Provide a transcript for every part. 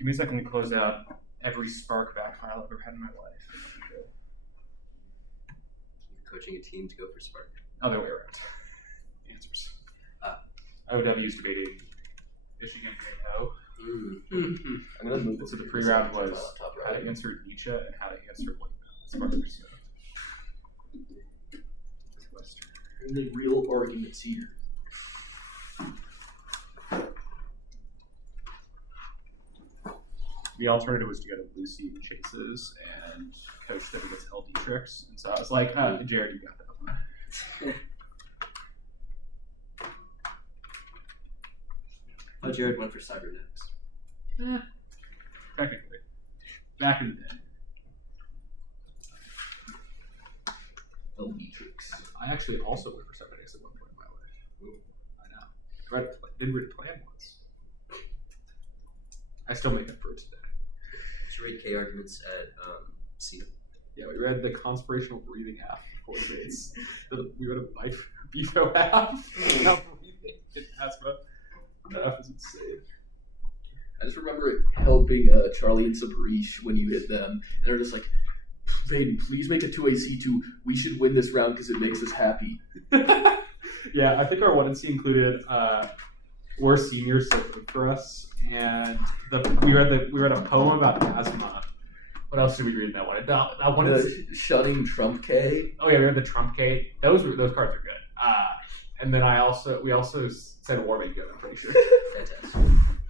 Give me a second to close out every Spark backfire I've ever had in my life. You're coaching a team to go for Spark. Other way around. Answers. OW is debating Michigan KO. I'm gonna move. So the pre-round was how to answer Nietzsche and how to answer Sparkers. Only real arguments here. The alternative was to go to Lucy and Chase's and coach them against LD tricks. And so I was like, Jared, you got that one. Jared went for cybernetics. Technically. Back in the day. LD tricks. I actually also went for cybernetics at one point in my life. I know. Didn't read the plan once. I still make up for it today. Did you read K arguments at CETA? Yeah, we read the conspirational breathing half before debates. We read a BIFO half. Now breathing in asthma. That was insane. I just remember helping Charlie and Sabrish when you hit them, and they're just like, Vaden, please make a 2AC2. We should win this round because it makes us happy. Yeah, I think our 1C included we're seniors, so good for us, and we read a poem about asthma. What else did we read in that one? That one The shutting Trump K. Oh yeah, we read the Trump K. Those cards are good. And then we also said War Made Good. I'm pretty sure. Fantastic.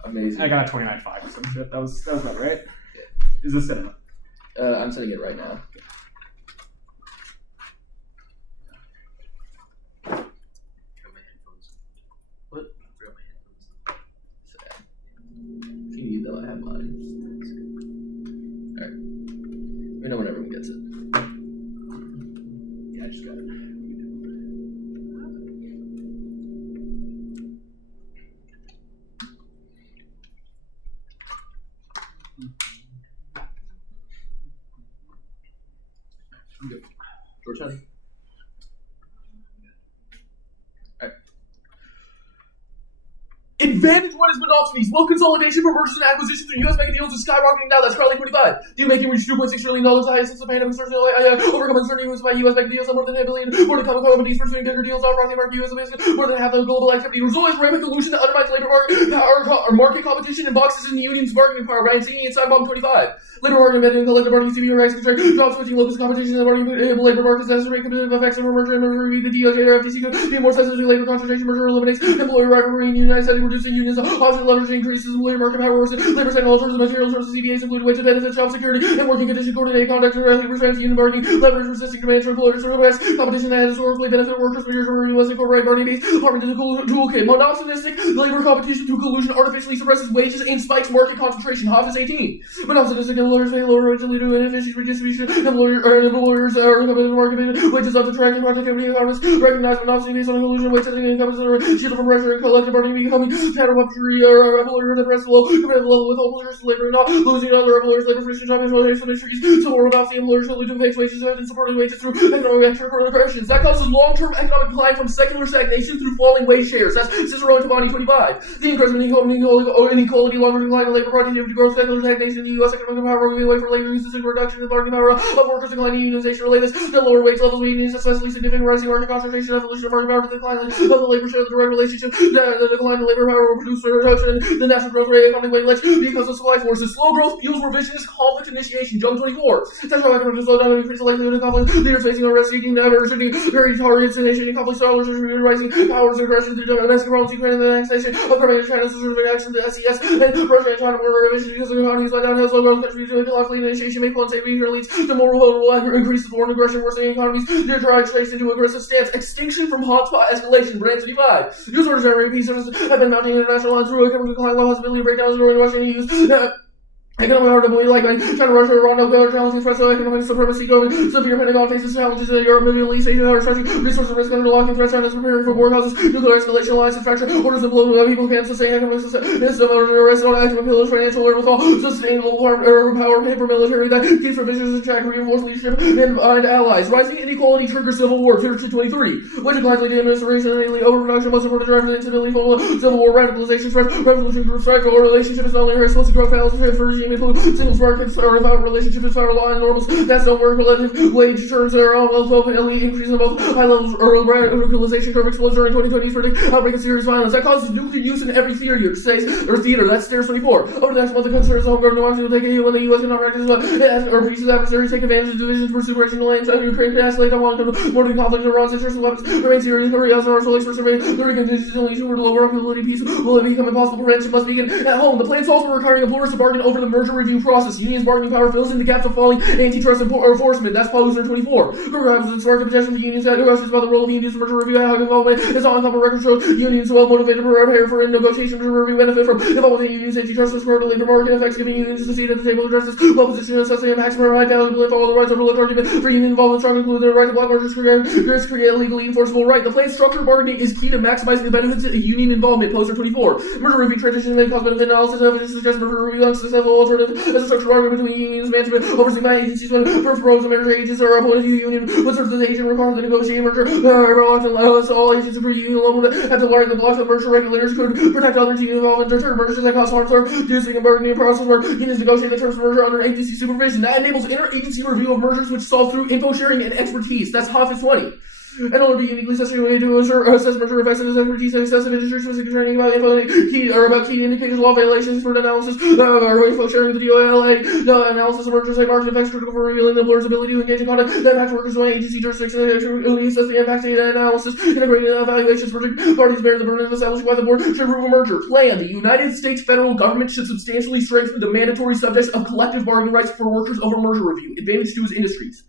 Amazing. I got a 29.5 or some shit. That was about right. Yeah. Is this cinema? I'm sending it right now. Throw my headphones. What? Throw my headphones. Sad. If you need them, I have mine. Alright. Let me know when everyone gets it. Yeah, I just got it. I'm good. Georgetown. Advantage one is monopsonies. Low consolidation for mergers and acquisitions and U.S. mega deals is skyrocketing now. That's Carly 25. Deal making reached $2.6 trillion, highest since the pandemic started. Overcome uncertainty by U.S. mega deals on more than $10 billion. More than common companies pursuing bigger deals across the market. U.S. more than half of global activity. Result is rampant collusion that undermines labor market competition and boxes in the union's bargaining power. By Ancini and Sidebomb 25. Labor market embedded in collective bargaining, CV rights contract, job switching, locus competition, and bargaining labor markets as rate competitive effects of merger and merger. The DOJ or FTC could be more sensitive to labor concentration. Merger eliminates employer rivalry in the United States, reducing unions. Positive leverage increases labor market power, labor setting all terms of material terms of CBAs, including wages, benefits, job security, and working condition coordinated conduct, labor strength, union bargaining, leverage resisting demands for employers, request competition that has historically benefited workers, leaders, or U.S. incorporated bargaining base, department to the toolkit. Monopolistic labor competition through collusion artificially suppresses wages and spikes market concentration. Office 18. Monopolistic employers pay lower wages, lead to inefficient redistribution. Employers are competitive market wages up to tracking productivity economists recognize monopoly based on collusion, wage setting, incomes, shield from pressure, and collective bargaining becoming shadow puppetry or employers at the rest low competitive level with employers labor not losing other employers labor friction job exploitation industries so more about the employers who lead to fixed wages and supporting wages through economic extracurricular corrections. That causes long-term economic decline from secular stagnation through falling wage shares. That's Cicero and Tabani 25. The increasing inequality, longer decline in labor productivity, growth, secular stagnation in the U.S. economic power, moving away from labor uses and reduction in bargaining power of workers, declining unionization related to lower wage levels, meaning especially significant rising market concentration, evolution of market power, the decline of the labor share, the direct relationship, the decline in labor power will produce a reduction in the national growth rate, economic weight ledge, because of supply forces. Slow growth fuels revisionist conflict initiation. Jump 24. Sexual economic slowdown increase the likelihood of conflict. Leaders facing arrest, seeking never shooting, very targets, initiating conflict, scholars, rising powers, aggression through domestic problems, Ukraine, and the annexation of Crimea, China, specific action to SES, and Russia and China were revision because of economies by downhill, slow growth, contribution to conflict initiation, make one say weaker leads to more vulnerable, increases foreign aggression, worsening economies, near trying to trace into aggressive stance, extinction from hotspot escalation, Brand 35. News orders generating peace services have been mounting international lines through a decline, low possibility of breakdowns, growing Russian use. Economic RWA like China, Russia, Iran, challenging threats of economic supremacy, severe Pentagon faces challenges in Europe, Middle East, Asia, stressing resources risk underlocking threats. China is preparing for war houses, nuclear escalation, alliances fracture, orders implode, people can't sustain economic system, arrest on active pillars, financial wherewithal, sustain global power, paper military that keeps provisions in check, reinforce leadership, and allies. Rising inequality triggers civil war, 23, which inclines the administration, namely overproduction, most important drivers, instability, civil war, radicalization, threats, revolution, group strike, or relationship is not only explosive drug balance, transfer regime, single markets are about relationship with federal law and normals that don't work. Relative wage terms are on both open elite increase in both high levels early radicalization curve explodes during 2020 for the outbreak of serious violence that causes nuclear use in every theater. That's stairs 24. Over the next month, the concerns home government Washington will take a when the U.S. cannot practice or pieces of adversaries take advantage of divisions, pursue rational aims, Ukraine can escalate on long-term more conflict, Iran's interest in weapons remain serious. Korea's arsenal experts survey the reconditions only toward lower probability peace will it become impossible. Prevention must begin at home. The plan calls for requiring employers to bargain over the merger review process. Unions' bargaining power fills in the gaps of falling antitrust enforcement. That's Poser 24. Programs that spark the potential for unions that questions about the role of unions in merger review and how involvement is on top of record shows unions well motivated to prepare for a negotiation to review benefit from involvement in unions antitrust is the labor market effects giving unions a seat at the table to address this well position and assess the impacts for high valuable and follow the rights of the argument for union involvement strong include the right to block mergers create a legally enforceable right. The plan's structured bargaining is key to maximizing the benefits of union involvement. Poster 24. Merger review transition and cost benefit analysis evidence suggests merger review on successful alternative as a structured argument between unions management overseen by agencies when first pros and merger agents are appointed to the union with certification required to negotiate merger. All agents of union alone have to learn the blocks of merger regulators could protect other team involved in deter mergers that cause harm for reducing a bargaining process where unions negotiate the terms of merger under agency supervision. That enables interagency review of mergers which solve through info sharing and expertise. That's Hafiz 20. And only be uniquely situated to assess merger effects and expertise and excessive industry specific training about key indicators, law violations for analysis, or info sharing with the DOLA, the analysis of mergers and market effects critical for revealing the employer's ability to engage in conduct that impacts workers when agency jurisdiction and assess the impact data analysis, integrating evaluations for parties bear the burden of establishing why the board should approve a merger. Plan. The United States federal government should substantially strengthen the mandatory subjects of collective bargaining rights for workers over merger review. Advantage to its industries.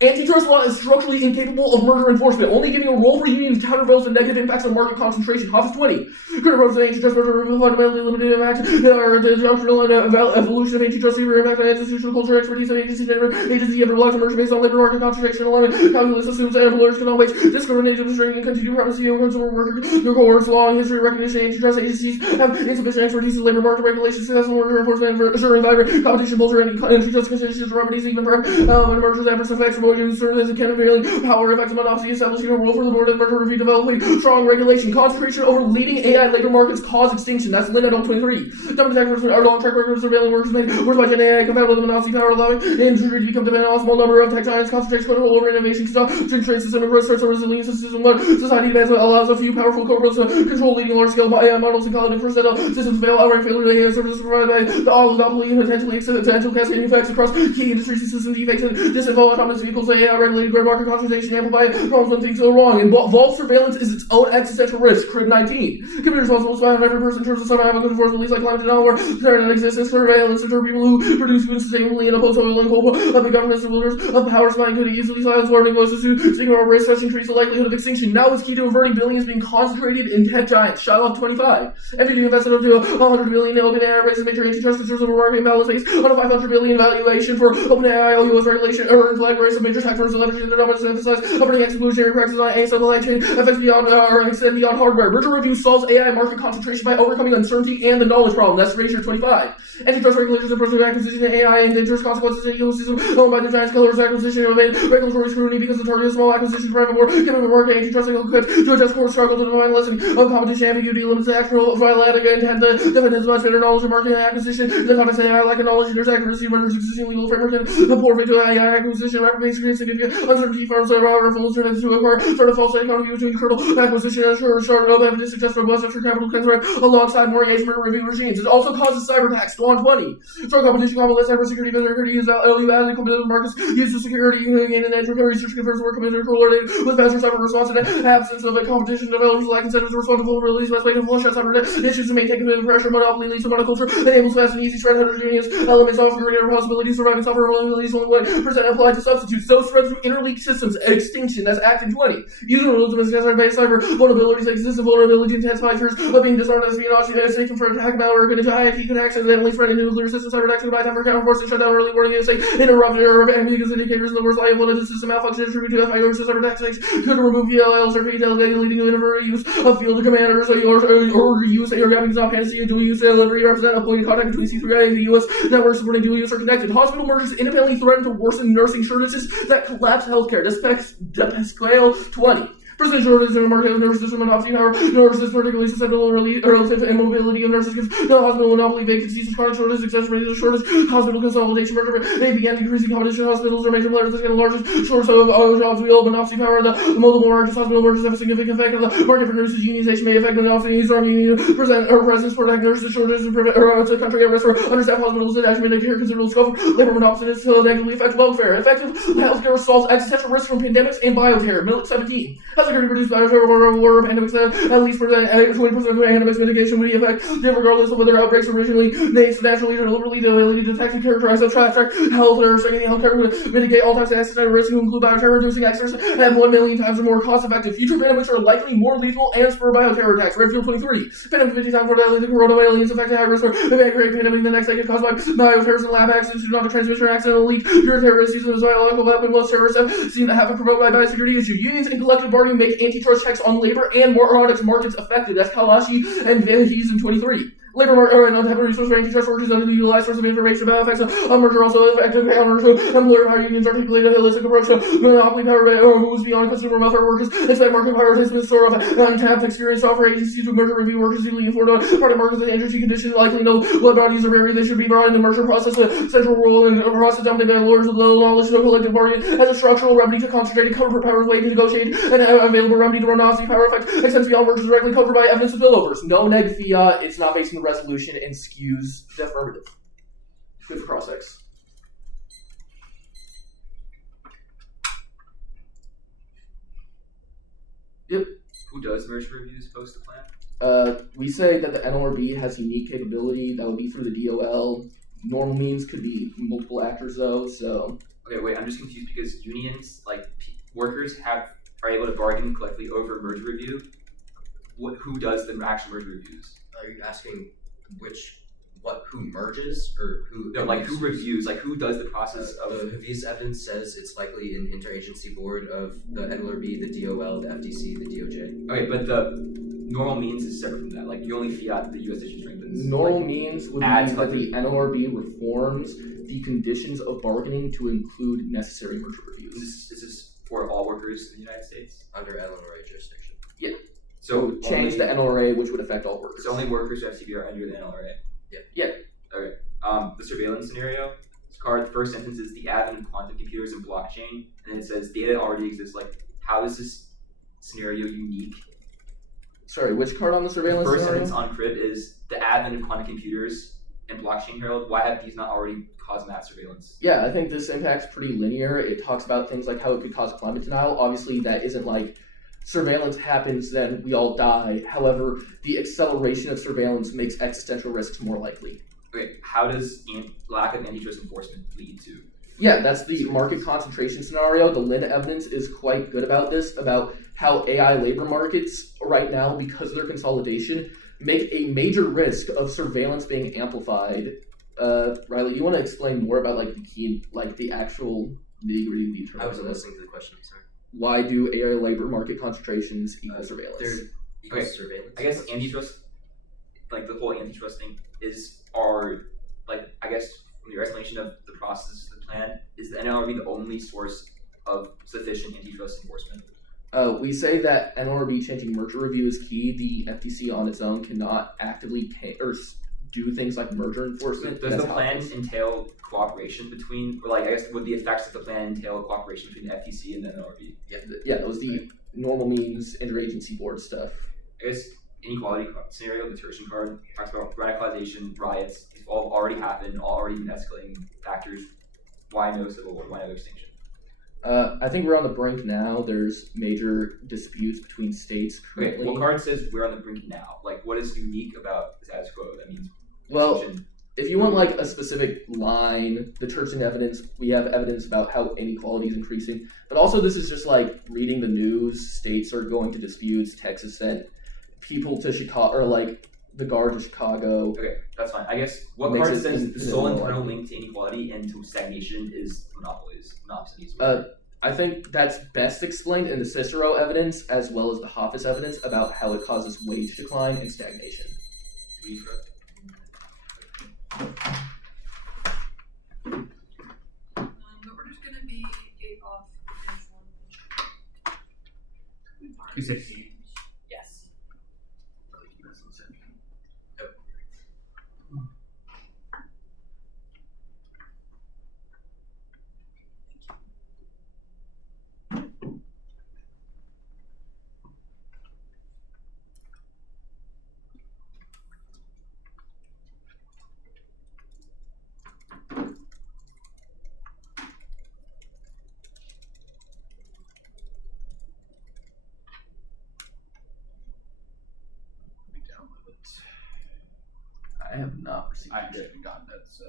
Antitrust law is structurally incapable of merger enforcement, only giving a role for unions to counterbalance the negative impacts of market concentration. Hafiz 20. Current approach to antitrust merger review fundamentally limited impact or the doctrinal and evolution of antitrust severe impact on institutional culture, expertise of agency ever blocks merger based on labor market concentration alignment. Calculus assumes that employers can always discriminate, demonstrating and continue privacy over consumer worker. The court's law and history recognition antitrust agencies have insufficient expertise in labor market regulation, successful merger enforcement, assuring vibrant competition, bolster antitrust conditions, remedies, even for when mergers adverse effects from serve as a countervailing power effects of monopoly, establishing a rule for the board of merger review, developing strong regulation, concentration over leading AI labor markets cause extinction. That's Lynn at 23. Dumb attack versus our long track record of surveilling workers made worse by Gen AI, compatible with the monopoly power, allowing the industry to become dependent on a small number of tech giants, concentration control over innovation, trade system, and threats of resilience system, where society advancement allows a few powerful corporates to control leading large-scale AI models and cloud infrastructure systems fail, outright failure to AI services provided by the oligopoly and potential cascading effects across key industries and system defects and disinfo autonomous vehicles, AI regulated gray market concentration, amplify problems when things go wrong. Involved surveillance is its own existential risk. Crib 19. Computers responsible spy on every person in terms of survival, enforcement, beliefs like climate denial, or current existence, surveillance, deter people who produce food sustainably and oppose oil and coal, of the government's rulers of power spying could easily silence warning voices who speak about risk, such increase the likelihood of extinction. Now it's key to averting billions being concentrated in tech giants. Shiloh 25. NVIDIA invested up to $100 billion in OpenAI, raises major antitrust concerns over market imbalance based on a $500 billion valuation for OpenAI. U.S. regulation earned flag race of major tech firms leveraging their dominance to emphasize averting exclusionary practices on AI supply chain effects beyond or extend beyond hardware. Merger review solves AI market concentration by overcoming uncertainty and the knowledge problem. That's Ratio 25. Antitrust regulators approach acquisition of AI and dangerous consequences in the ecosystem owned by the giants killers acquisition of regulatory scrutiny because the target of small acquisitions private war given the market antitrust to address core struggle to define lesson of competition ambiguity limits the actual violating intent the defendants must better knowledge of market acquisition the context of AI lack of knowledge there's accuracy mergers existing legal framework and the poor fit to AI acquisition rapid pace creates significant uncertainty firms that are full to acquire sort of false economy between kernel acquisition and short of evidence suggests robust after capital concern alongside more engagement review regimes. It also causes cyber attacks. Dawn 20. Strong competition complements cybersecurity vendor to use value-added competitive markets use of security gain and edge recovery research confers work committed correlated with faster cyber response and absence of a competition developers lack incentives to respond to vulnerabilities best way to flush out cyber issues to maintain competitive pressure monopoly leads to monoculture enables fast and easy threat heterogeneous elements offer greater possibilities surviving software vulnerabilities only 1% applied to substitutes. Those spread through interleaked systems. Extinction, that's active 20. User rules of based cyber vulnerabilities like existing vulnerability intensified fears of being disarmed as espionage, taken for attack, malware, can accidentally spread into nuclear systems, cyber attacks, by time for counter force, shut down early warning, and say interrupt or ambiguous indicators in the worst liable of the system malfunction attributed to FIO cyber attacks could remove PLLs or PDL leading to inadvertent use of field commanders or use air gapping is not fantasy dual use delivery represent a point of contact between C3I and the US network supporting dual use are connected. Hospital mergers independently threaten to worsen nursing shortages that collapse healthcare. Pascal 20. Percentage shortages in the market of nervous system and oxygen power. Nurses particularly susceptible to relative immobility of nurses gives the hospital monopoly vacancies, chronic shortages, exacerbated shortage, hospital consolidation merger may begin decreasing competition. Hospitals are major players that get the largest source of jobs. We all monopoly power. The multiple markets hospital mergers have a significant effect on the market for nurses. Unionization may affect monopoly. Strong union presence protect nurses shortages and prevent the country at risk for understaffed hospitals and actually make here considerable scope for labor monopoly to negatively affect welfare. Effective healthcare solves existential risks from pandemics and biocare. Millet 17. Security produced by a terrible war pandemics that at least 20% of pandemics mitigation would affect regardless of whether outbreaks originally named naturally or deliberately the ability to detect and characterize and track health or strengthening healthcare would mitigate all types of accidental risks to include bioterror reducing access and 1 million times or more cost effective. Future pandemics are likely more lethal and spur bioterror attacks. Redfield 23. Pandemic 50 times more deadly than corona aliens affected high risk for a great pandemic the next decade caused by bioterrorists and lab accidents due not to transmission or accidental leak. Pure terrorists using as biological weapon most terrorists have seen that have been provoked by biosecurity issue. Unions and collective bargaining make antitrust checks on labor and products markets effective. That's Kalashi and He's in 23. Labor market and untapped resource for antitrust workers underutilized source of information about effects of merger also effective counters to employer power unions articulate a holistic approach to monopoly power moves beyond consumer welfare workers expect market prioritization store of untapped experienced software agencies to merger review workers easily afford part of markets and energy conditions likely know what bodies are very they should be brought in the merger process a central role in a process dominated by lawyers with low knowledge of collective bargaining as a structural remedy to concentrated corporate powers way to negotiate an available remedy to run off the power effect extends beyond workers directly covered by evidence of spillovers. No neg fiat, it's not based on the resolution and skews the affirmative. Good for cross-ex. Yep. Who does merger reviews post the plan? We say that the NLRB has unique capability. That would be through the DOL. Normal means could be multiple actors though, so... Okay, wait, I'm just confused because unions, like, workers are able to bargain collectively over merger review. Who does the actual merger reviews? Are you asking who merges or who? No, like who reviews, like who does the process of the Haviz evidence says it's likely an interagency board of the NLRB, the DOL, the FTC, the DOJ. Okay, but the normal means is separate from that. Like you only fiat the U.S. issue strengthens. Normal means would mean that the NLRB reforms the conditions of bargaining to include necessary merger reviews. Is this for all workers in the United States under NLRA jurisdiction? Yeah. So change the NLRA, which would affect all workers. So only workers who have CB are under the NLRA. Yeah. Okay. The surveillance scenario. This card, the first sentence is the advent of quantum computers and blockchain, and it says data already exists. Like, how is this scenario unique? Sorry, which card on the surveillance The first scenario? sentence on Crib is the advent of quantum computers and blockchain, Harold. Why have these not already caused mass surveillance? Yeah, I think this impact's pretty linear. It talks about things like how it could cause climate denial. Obviously, that isn't like surveillance happens, then we all die. However, the acceleration of surveillance makes existential risks more likely. Okay, how does lack of antitrust enforcement lead to? Yeah, that's the market concentration scenario. The Lynn evidence is quite good about this, about how AI labor markets right now, because of their consolidation, make a major risk of surveillance being amplified. Riley, do you want to explain more about like the key, like the actual nitty-gritty of the terms? I wasn't listening to the question, sorry. Why do AI labor market concentrations equal surveillance? Okay, surveillance. I guess antitrust, like the whole antitrust thing, I guess from your explanation of the process of the plan, is the NLRB the only source of sufficient antitrust enforcement? We say that NLRB changing merger review is key. The FTC on its own cannot actively do things like merger enforcement. Does the plan entail cooperation between, or like I guess would the effects of the plan entail cooperation between the FTC and the NLRB? Yeah, that was the normal means interagency board stuff. I guess inequality scenario, the tertian card talks about radicalization, riots. These all already happened, already been escalating factors. Why no civil war? Why no extinction? I think we're on the brink now. There's major disputes between states currently. Okay, what card says we're on the brink now? Like, what is unique about the status quo that means well, extinction? if you want like a specific line, the church and evidence, we have evidence about how inequality is increasing. But also this is just like reading the news. States are going to disputes. Texas sent people to Chicago, or like the guard to Chicago. Okay, that's fine. I guess what Makes card it says the sole infinite internal likely. link to inequality and to stagnation is monopolies. Monopolies. I think that's best explained in the Cicero evidence as well as the Hafiz evidence about how it causes wage decline and stagnation. But we're just gonna be 8 off against 1. 260. Yes. Let me download it. I have not received I it. haven't gotten it, so.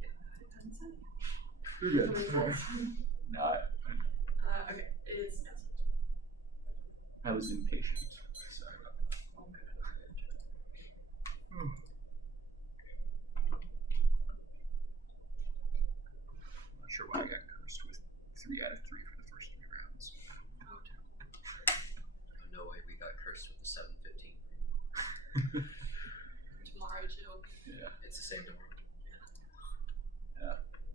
Yeah, I haven't sent it. You're How many calls? No, Okay, it's yes. I was impatient. Sorry about that. I'm not sure why I got cursed with 3 out of 3 for the first 3 rounds. No way we got cursed with the 715. Tomorrow too. Yeah. It's the same tomorrow.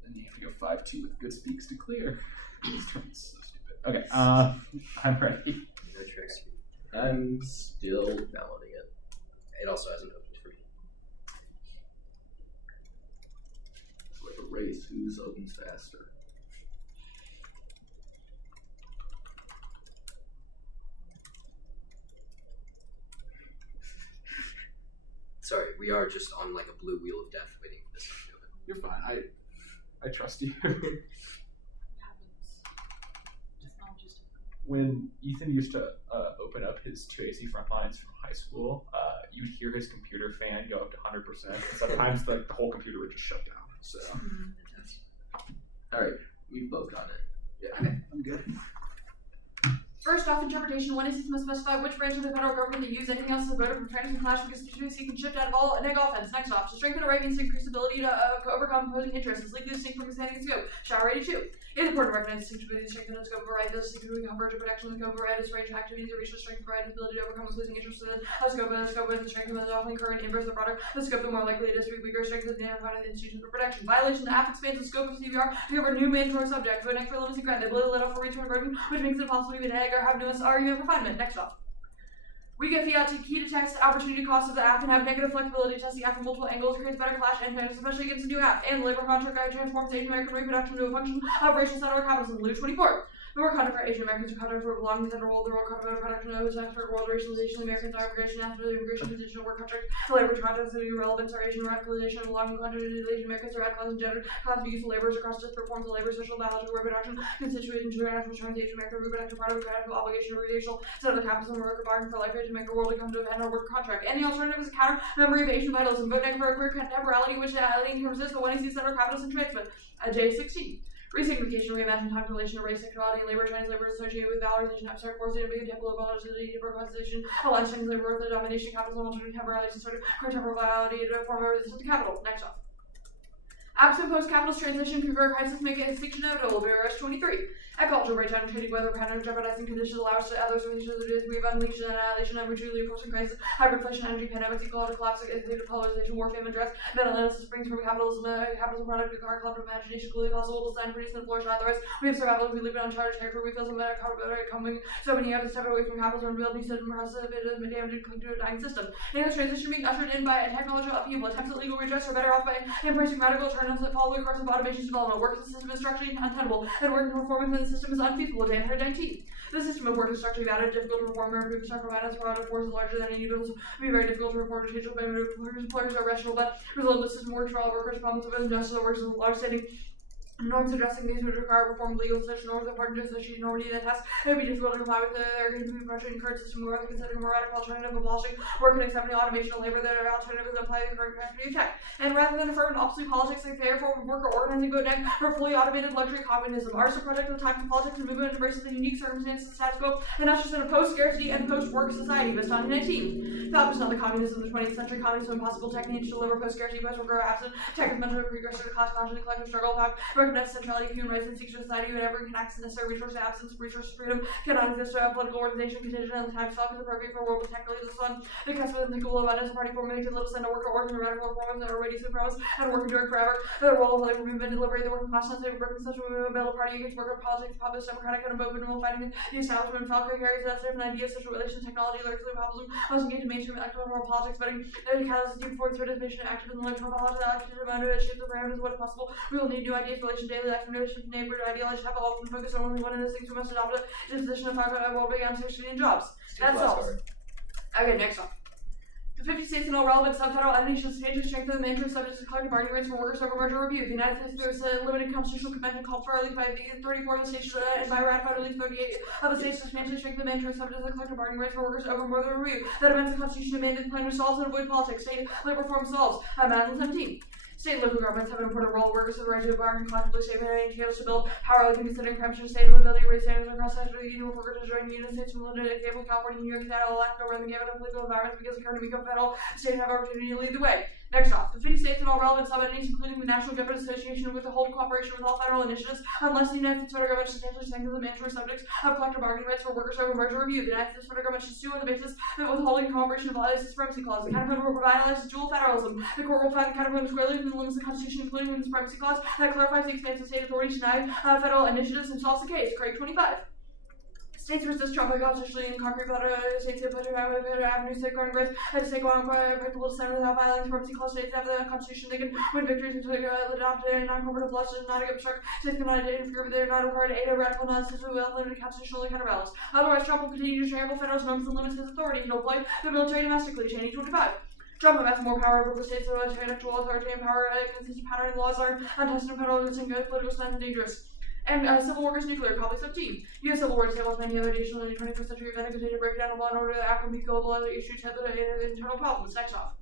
Then you have to go 5-2 with good speaks to clear. This turn's so stupid. Okay, I'm ready. No tricks. I'm still downloading it. It also hasn't opened for me. It's like a race. Whose opens faster? Sorry, we are just on like a blue wheel of death waiting for this stuff to open. You're fine. I trust you. It happens. Technology's different. When Ethan used to open up his 2AC front lines from high school, you'd hear his computer fan go up to 100%. And sometimes the whole computer would just shut down. So Alright, we've both gotten it. Yeah. I'm good. First off, interpretation 1 is must specify which branch of the federal government they use. Anything else is a voter from training and clash because constituency can shift out of all neg offense. Next off, to strengthen a right means to increase ability to overcome opposing interests. Is legally distinct from expanding scope. Shower ready 2. It is important to recognize distinction between the strength and the scope of a right. The distinction between coverage and protection of the scope of a right is range of activities that reach the strength of a right, his ability to overcome his losing interest within a scope of the scope of the strength of the often occur in inverse the broader the scope, the more likely it is to be weaker strength of the identified institution for protection. Violation, the act expands the scope of CBR to cover new mandatory subject. Voting for limiting grant, the ability to let off a reach of a burden, which makes it possible to be an egg or have nuance argument refinement. Next off. We get fiat to key to test opportunity cost of the app and have negative flexibility to test the app from multiple angles, creates better clash and especially against a new app. And labor contract guide transforms Asian American reproduction to a function of racial settler capitalism. Blue 24. The war contract for Asian Americans who contract for belonging to the world, the world contract for production of for world racialization, American immigration, after the immigration position, work contract, the labor contracts that are relevant to Asian radicalization, belonging contract to Asian Americans are radicalized and gender, class of use of laborers across disparate forms of labor, social, biological reproduction, constitution, international terms, Asian American reproductive part of a contractual obligation, racial, settler capitalism, work a bargain for life, to make a world to come to an end or work contract. Any alternative is a counter memory of Asian vitalism. Vote negative for a queer temporality which alien can resist, but when he sees settler capitalism transmit. J16. Resignification, reimagine time relation to race, sexuality, and labor. Chinese labor associated with valorization, abstract forcing, and big temple of volatility, democratization, allies Chinese labor with the domination, capitalism, alternative temporality, sort of temporality, to form a resistance to capital. Next off. Absent post-capitalist transition, concurrent crisis make it extinction inevitable. BRS 23. Ecological breakdown, trading weather pattern, jeopardizing conditions allow us to others with each other to we've unleashed an annihilation of mutually opposing crisis, hyperinflation, energy pandemics, ecological collapse, executive polarization, war, famine, dress, mental illness springs from capitalism, capitalism product, our collective imagination, clearly possible, design, produce, and flourish, otherwise we have survival if we live in uncharted territory, we feel some coming so many years to step away from capitalism and build new system, process of it is damaged and cling to a dying system. In this transition being ushered in by a technological upheaval, attempts at legal redress are better off by embracing radical alternatives that follow the course of automation's development. Work as a system is structurally untenable, and work and performance in the system is unfeasible. Day 119. The system of work is structurally bad, difficult to perform, and improve structural violence, productive forces larger than any individuals. It will be very difficult to report or change by employers are rational, but result of the system works for all workers, problems of injustice that works as a large standing Norms addressing these would require reform of legal such norms important to associate normative that has it would be difficult to comply with the pressuring current system where they're considering a more radical alternative abolishing work and accepting automation of labor that are alternatives that apply to the current capacity of tech. And rather than affirm an obsolete politics like fair form of work or organizing good neck or fully automated luxury communism, ours is a project of the time for politics and movement embraces the unique circumstances of the status quo and not just in a post-scarcity and post-work society based on 19. That was not the communism of the 20th century. Communism impossible techniques to deliver post-scarcity, post-work or absent tech is mental precursor to class conscious and collective struggle. Recognize the centrality of human rights and seeks a society whenever it can access necessary resources. Absence of resource freedom cannot exist to a political organization contingent on the time itself is appropriate for a world with technically the sun. The cusp of unthinkable abundance of party formulated little send a worker organ radical reforms that are ready to promise and work enduring forever. The role of labor movement to liberate the working class and save working such a movement build a party against worker politics, populist, democratic, and open will fighting the establishment. Falco carries that different ideas, social relations, technology, lyrically populism, most engaged in mainstream electoral politics, voting, the catalyst deep for its participation, activism, electoral politics, active amount of shape the parameters of what is possible. We will need new ideas, relation, daily life, innovation, neighborhood, ideology, have often focus on only one of those things we must adopt it. Disposition of world beyond safety and jobs. That's all. Okay, next one. The 50 states and all relevant subfederal entities should stage and strengthen the interest subject to collective bargaining rights for workers over merger review. The United States, there's a limited constitutional convention called for at least by the 34 of the states and by ratified at least 38 of the states to substantially strengthen the interest subject to collective bargaining rights for workers over merger review. That amends the Constitution to mandate the plan to solve and avoid politics. State labor reform solves. Amendment 17. State and local governments have an important role. Workers have the right to bargain collectively, state mandating NGOs to build power like considering preemption, state ability, raise standards across the country, union workers to join the United States from London, example, California, New York, Seattle, Alaska, where the gamut of political environments because the current become federal, state have opportunity to lead the way. Next off, the 50 states and all relevant sub-entities, including the National Government Association, with the whole cooperation with all federal initiatives, unless the United States federal government substantially strengthens the mandatory subjects of collective bargaining rights for workers over merger review. The United States federal government should sue on the basis that withholding cooperation violates the supremacy clause. The counterpoint will provide allies dual federalism. The court will find the counterpoint squarely within the limits of the Constitution, including the supremacy clause, that clarifies the expanse of state authority to deny federal initiatives and solves the case. Craig 25. States resist Trump by constitutionally and concrete states have put avenues to guarding rights and to take on practical dissent without violating supremacy clause. States have the Constitution, they can win victories until they adopt a non-corporative law to not obstruct. States cannot interfere, but they are not required to aid a radical nonsense with unlimited constitutional counterbalance. Otherwise, Trump will continue to trample federal norms and limits his authority and deploy the military domestically. Cheney 25. Trump amassed more power over the states of intellectual authority and power consistent pattern laws are untested and federal and good political stunt and dangerous. And civil war is nuclear, probably 17. U.S. Civil War tables many other additional 21st century event and continue to break down a law in order to act and global other issues have the internal problems. Next off.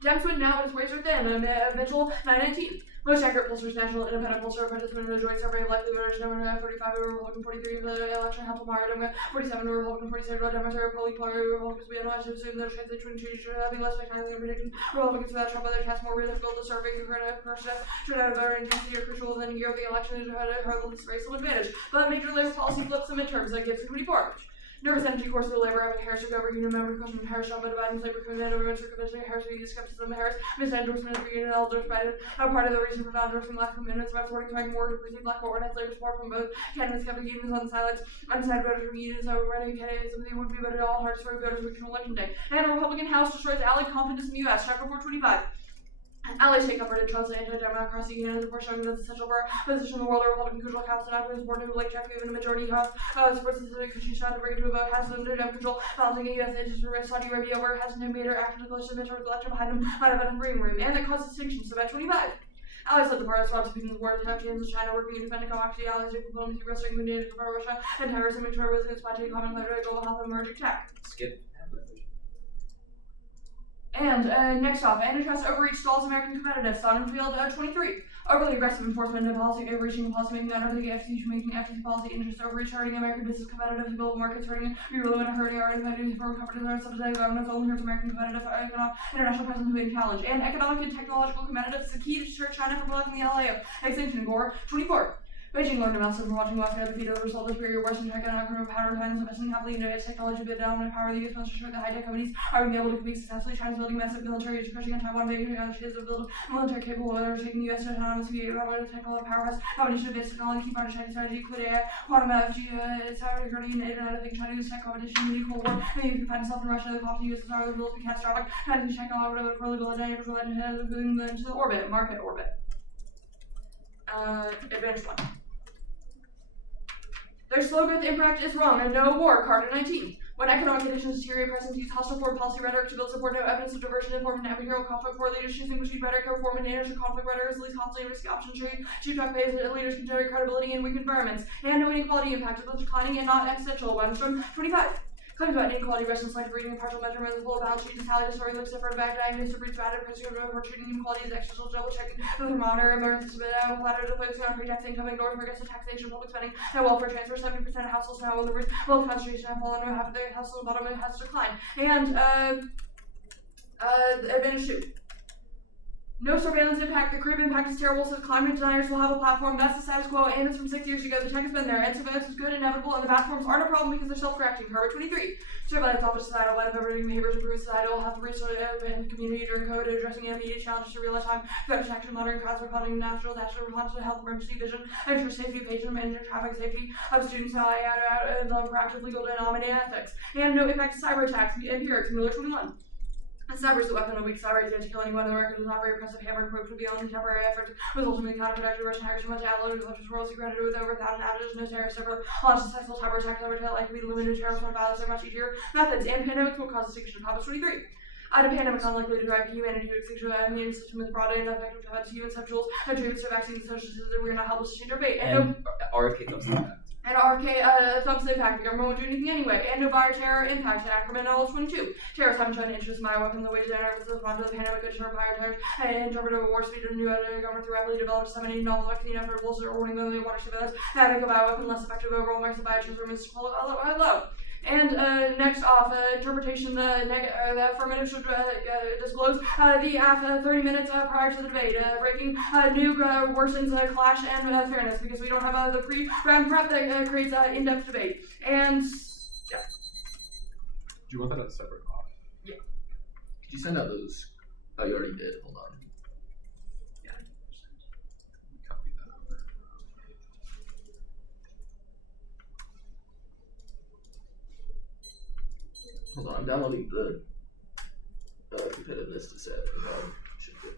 Dems win now, but it's razor thin. Mitchell 919. Most accurate pollsters, national independent pollster, participant in the joint survey of likely voters, Democrat 45 over Republican 43 of the election, helpful Mara, Democrat 47 over Republican 47 about Democrat, polling polar Republicans, we analyze to assume their chance between two should be less spectacular than predicted. Republicans without Trump, other tasks more difficult to survey, concurrent person should have a voter intensity or crucial within a year of the election to have the least racial advantage. But major labor policy flips the midterms, like Gibson 24. Nervous energy course of the labor of Harris took over union member question from Harris, Trump, Biden's labor committee, over circumvention, Harris, media skepticism, Harris, missed endorsement of the union, elders, Biden, part of the reason for not endorsing lack of commitments by supporting striking war to perceive lack of organized labor support from both candidates, kept the unions on the sidelines, undecided voters from unions, over running candidates, some of them would be voted all hard to swear voters which election day. And the Republican House destroys allied confidence in the U.S., chapter 425. Allies take comfort in Trump's anti-Democrat cross the union, of course, showing that's essential for position in the world. The Republican crucial House and African support to like Jeff given a majority House supports the country trying to bring it to a vote. Has under Dem control, balancing a U.S. interest for Saudi Arabia over has no major action to close the midterm election behind them out of a green room, and that caused distinctions. So about 25. Allies led the party Trump speaking of war attack with China, working independent coaxial allies to complement the wrestling the NATO for Russia and terrorism and terrorism against by taking common global health and emerging tech. Skip. And next off, antitrust overreach stalls American competitiveness. Sonnenfeld 23. Overly aggressive enforcement and policy overreaching policy making not only the FTC making FTC policy interest overreach hurting American business competitiveness, global markets hurting reruling and hurting our independent for companies and subsidized governments only hurts American competitive international presence and challenge. And economic and technological competitiveness is the key to deter China from blocking the LAO. Extinction Gore 24. Beijing learned about from watching Moscow defeat over result of superior Western tech and outcome of power finance investing heavily into its technology bid dominant power. The U.S. must ensure that high-tech companies are being able to compete successfully. China's building massive military is crushing on Taiwan, making initiatives to build military capable of undertaking the U.S. to autonomous technological powerhouse. Competition of its technology, keep on Chinese strategy, including quantum cybersecurity, and Internet of Things. China's tech competition, the Cold War, and you can find itself in Russia, the cost of USSR, the rules be catastrophic. Chinese technological and political and dynamics led into the orbit, market orbit. Advantage 1. Their slogan in practice is wrong and no war, Carter 19. When economic conditions deteriorate, presidents use hostile foreign policy rhetoric to build support. No evidence of diversion, informed, and behavioral conflict. For leaders choosing between rhetoric and reform and international conflict rhetoric is the least costly and risky option to treat. Cheap talk pays leaders can generate credibility in weak environments. And no inequality impact is declining and not existential. One 25. Claims about inequality rest on selective reading and partial measurement of the full balance sheet is tally story looks different back diagnosis of breeds bad impression of treating inequality as existential double checking the thermometer emergency platter to focus on pre-tax income ignores progressive taxation public spending and welfare transfer 70% of households now on the roof while the concentration have fallen half of their household bottom has declined. And advantage 2. No surveillance impact. The Caribbean impact is terrible, so climate deniers will have a platform. That's the status quo, and it's from 6 years ago. The tech has been there, and surveillance is good, inevitable, and the platforms aren't a problem because they're self-correcting. Herbert 23. Surveillance offers societal benefit, everything behaviors improve societal health, research, and community during COVID, addressing immediate challenges to real-time threat detection, monitoring crowds, responding to natural disaster, response to health emergency vision, ensure safety of patient, managing traffic safety of students, and proactive legal denominated ethics. And no impact to cyber attacks. Empirics, Miller 21. Cyber is the weapon of weak cyber is to kill anyone. The record was not very impressive. Hammer proved to be only temporary effort. Was ultimately counterproductive. Russian hackers much downloaded, which was worldly credited with over 1,000 outages. No terrorist ever launched successful cyber attacks. Cyber attack likely be limited to terrorist violence and much easier methods. And pandemics will cause extinction. Compass 23. A pandemic is unlikely to drive humanity to extinction. The immune system is broad and effective to hunt human subjects and treatments for vaccines and such that we are not helpless to change our fate. And RFK thumbs up. And RFK thumbs the impact. The government won't do anything anyway. And no bioterror impact. And Ackerman 22. Terrorists haven't shown interest in bioweapons. The ways that to respond to the pandemic could deter bioterrors and interpret a war speed of new government through rapidly developed disseminating novel vaccine effort bolster warning them the water surveillance. Having a bioweapon less effective overall makes the biotransfer low. And next off, interpretation, the affirmative should disclose the 30 minutes prior to the debate. Breaking new worsens clash and fairness because we don't have the pre-round prep that creates in-depth debate. And yeah. Do you want that as a separate off? Could you send out those? Oh, you already did. Hold on. Copy that over. Hold on, I'm downloading the competitiveness to set. Should be.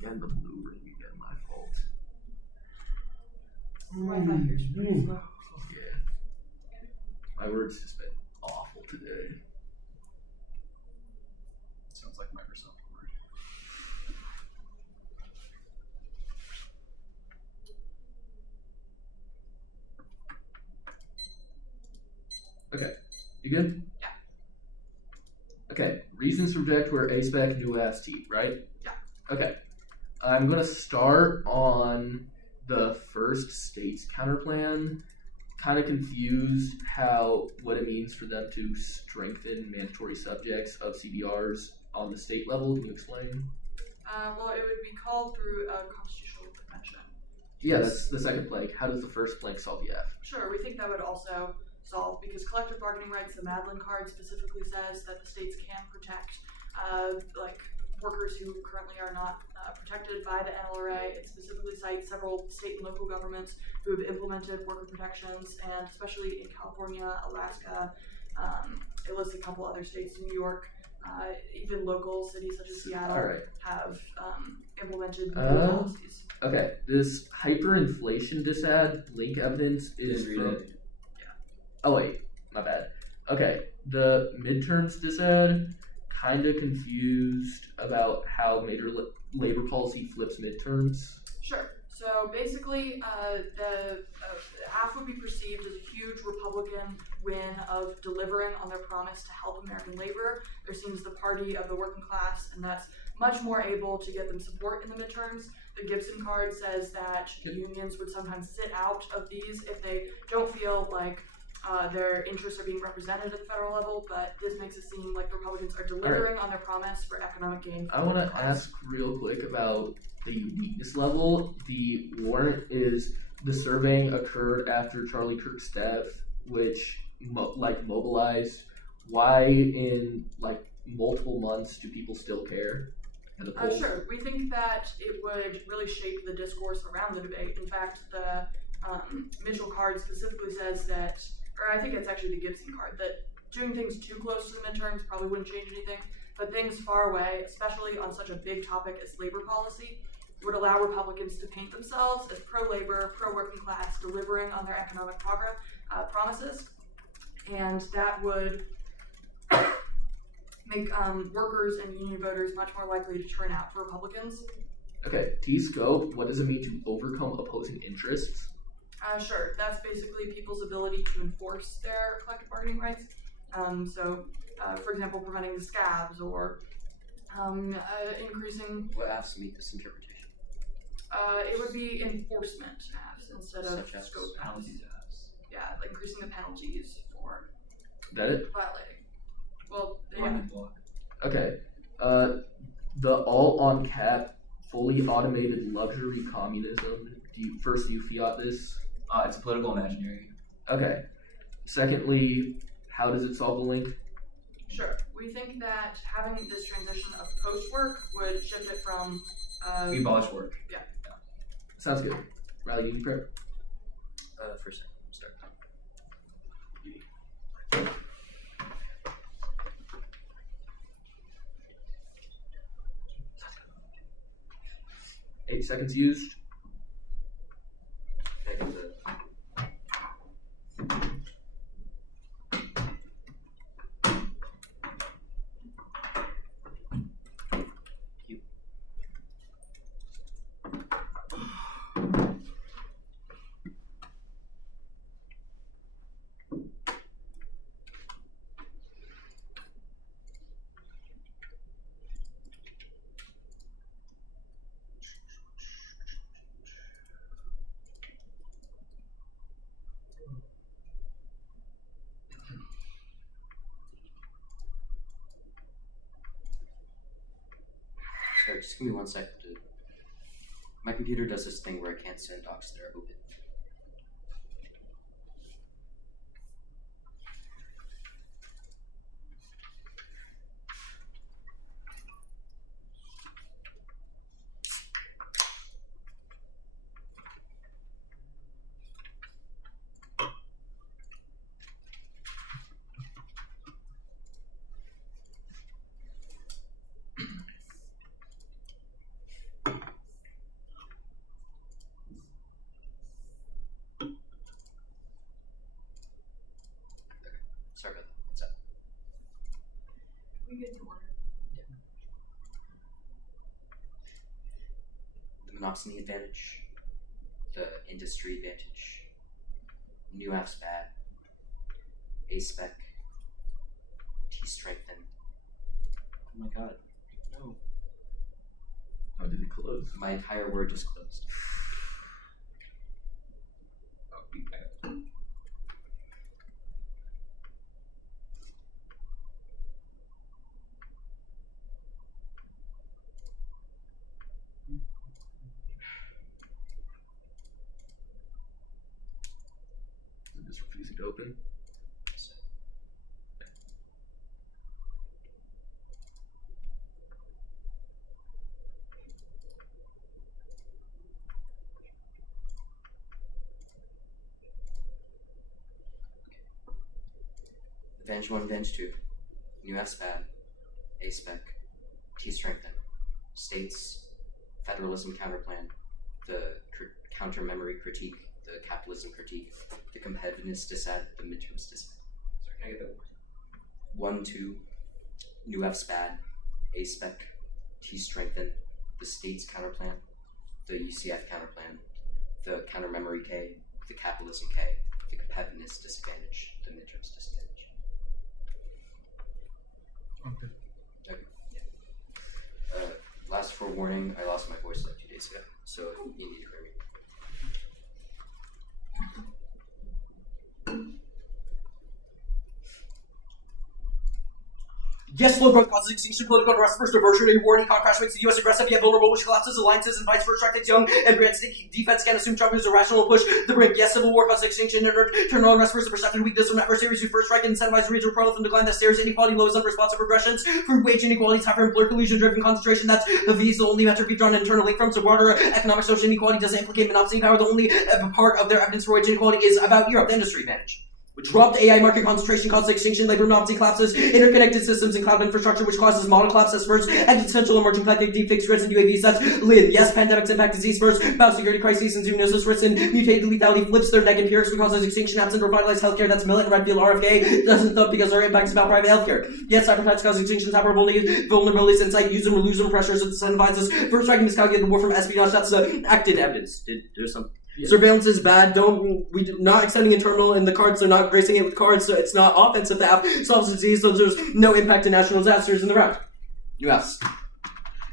Again, the blue ring again, my fault. Wi-Fi here is pretty slow. Yeah. My word's just been awful today. Sounds like Microsoft Word. Okay, you good? Yeah. Okay, reasons to reject were A-spec, new FT, right? Yeah. Okay, I'm gonna start on the first state's counterplan. Kind of confused what it means for them to strengthen mandatory subjects of CBRs on the state level. Can you explain? Well, it would be called through a constitutional convention. Yeah, that's the second plank. How does the first plank solve the F? Sure, we think that would also solve because collective bargaining rights, the Madeline card specifically says that the states can protect workers who currently are not protected by the NLRA. It specifically cites several state and local governments who have implemented worker protections, and especially in California, Alaska, it lists a couple other states, New York, even local cities such as Seattle have implemented policies. Okay, this hyperinflation disad link evidence is from... Oh wait, my bad. Okay, the midterms disad, kind of confused about how major labor policy flips midterms. Sure. So basically, the half would be perceived as a huge Republican win of delivering on their promise to help American labor. They're seen as the party of the working class, and that's much more able to get them support in the midterms. The Gibson card says that unions would sometimes sit out of these if they don't feel like their interests are being represented at the federal level, but this makes it seem like the Republicans are delivering on their promise for economic gain. I want to ask real quick about the uniqueness level. The warrant is the surveying occurred after Charlie Kirk's death, which mobilized. Why in multiple months do people still care? Sure. We think that it would really shape the discourse around the debate. In fact, the Mitchell card specifically says that, or I think it's actually the Gibson card, that doing things too close to the midterms probably wouldn't change anything, but things far away, especially on such a big topic as labor policy, would allow Republicans to paint themselves as pro-labor, pro-working class, delivering on their economic progress promises, and that would make workers and union voters much more likely to turn out for Republicans. Okay, T-scope, what does it mean to overcome opposing interests? Sure, that's basically people's ability to enforce their collective bargaining rights. For example, preventing the scabs or increasing. What apps meet this interpretation? It would be enforcement apps instead of Such as scope Penalties apps. Yeah, like increasing the penalties for That it? violating. Well, Lightning block. Okay. The all-on-cap, fully automated luxury communism. Do you fiat this? It's a political imaginary. Okay. Secondly, how does it solve the link? Sure. We think that having this transition of post-work would shift it from. We abolish work. Sounds good. Riley, do you prep? For a second, start. 8 seconds used. Okay, go to Q. Sorry, just give me 1 second. My computer does this thing where I can't send docs that are open. Sorry about that. What's up? We get to order. The monopsony advantage, the industry advantage, new apps bad, A spec, T strengthen. Oh my god, no. How did it close? My entire word just closed. Oh, be bad. Is it just refusing to open? So, Advantage 1, Advantage 2, new apps bad, A spec, T strengthen, states, federalism counterplan, the counter memory critique, the capitalism critique, the competitiveness dissent, the midterms dissent. Sorry, can I get that? 1, 2, new apps bad, A spec, T strengthen, the states counterplan, the UCF counterplan, the counter memory K, the capitalism K, the competitiveness disadvantage, the midterms disadvantage. Okay. Last forewarning, I lost my voice like 2 days ago, so you need to hear me. Yes, slow growth causes extinction, political unrest, first diversion, a war and econ crash makes the U.S. aggressive yet vulnerable, which collapses alliances and fights for extracted young, and grants defense can assume Trump is a rational push the brink. Yes, civil war causes extinction, and internal unrest first, the perception weakness from adversaries who first strike and incentivize regional growth and decline that stares inequality low as unresponsive regressions, through wage inequalities, higher employer collusion-driven concentration, that's the V is the only metric we've drawn internally from, so broader economic social inequality doesn't implicate monopoly power, the only part of their evidence for wage inequality is about Europe, the industry advantage. Dropped AI market concentration causes extinction, labor monopoly collapses, interconnected systems and cloud infrastructure, which causes model collapse as first, existential emerging collective deepfake threats and UAV sets. Lin, yes, pandemics impact disease first, biosecurity crises and zoonosis risks and mutated lethality flips their neck empirics, which causes extinction, absent revitalized healthcare. That's Millet and Redfield RFK doesn't thump because our impact is about private healthcare. Yes, cyber cause extinctions, vulnerabilities, insight, use and lose them pressures, it incentivizes first striking miscalculated war from espionage. That's the acted evidence. There's some. Yeah. Surveillance is bad. Not extending a terminal in the cards, so not gracing it with cards, so it's not offensive. The app solves the disease, so there's no impact to national disasters in the round. US.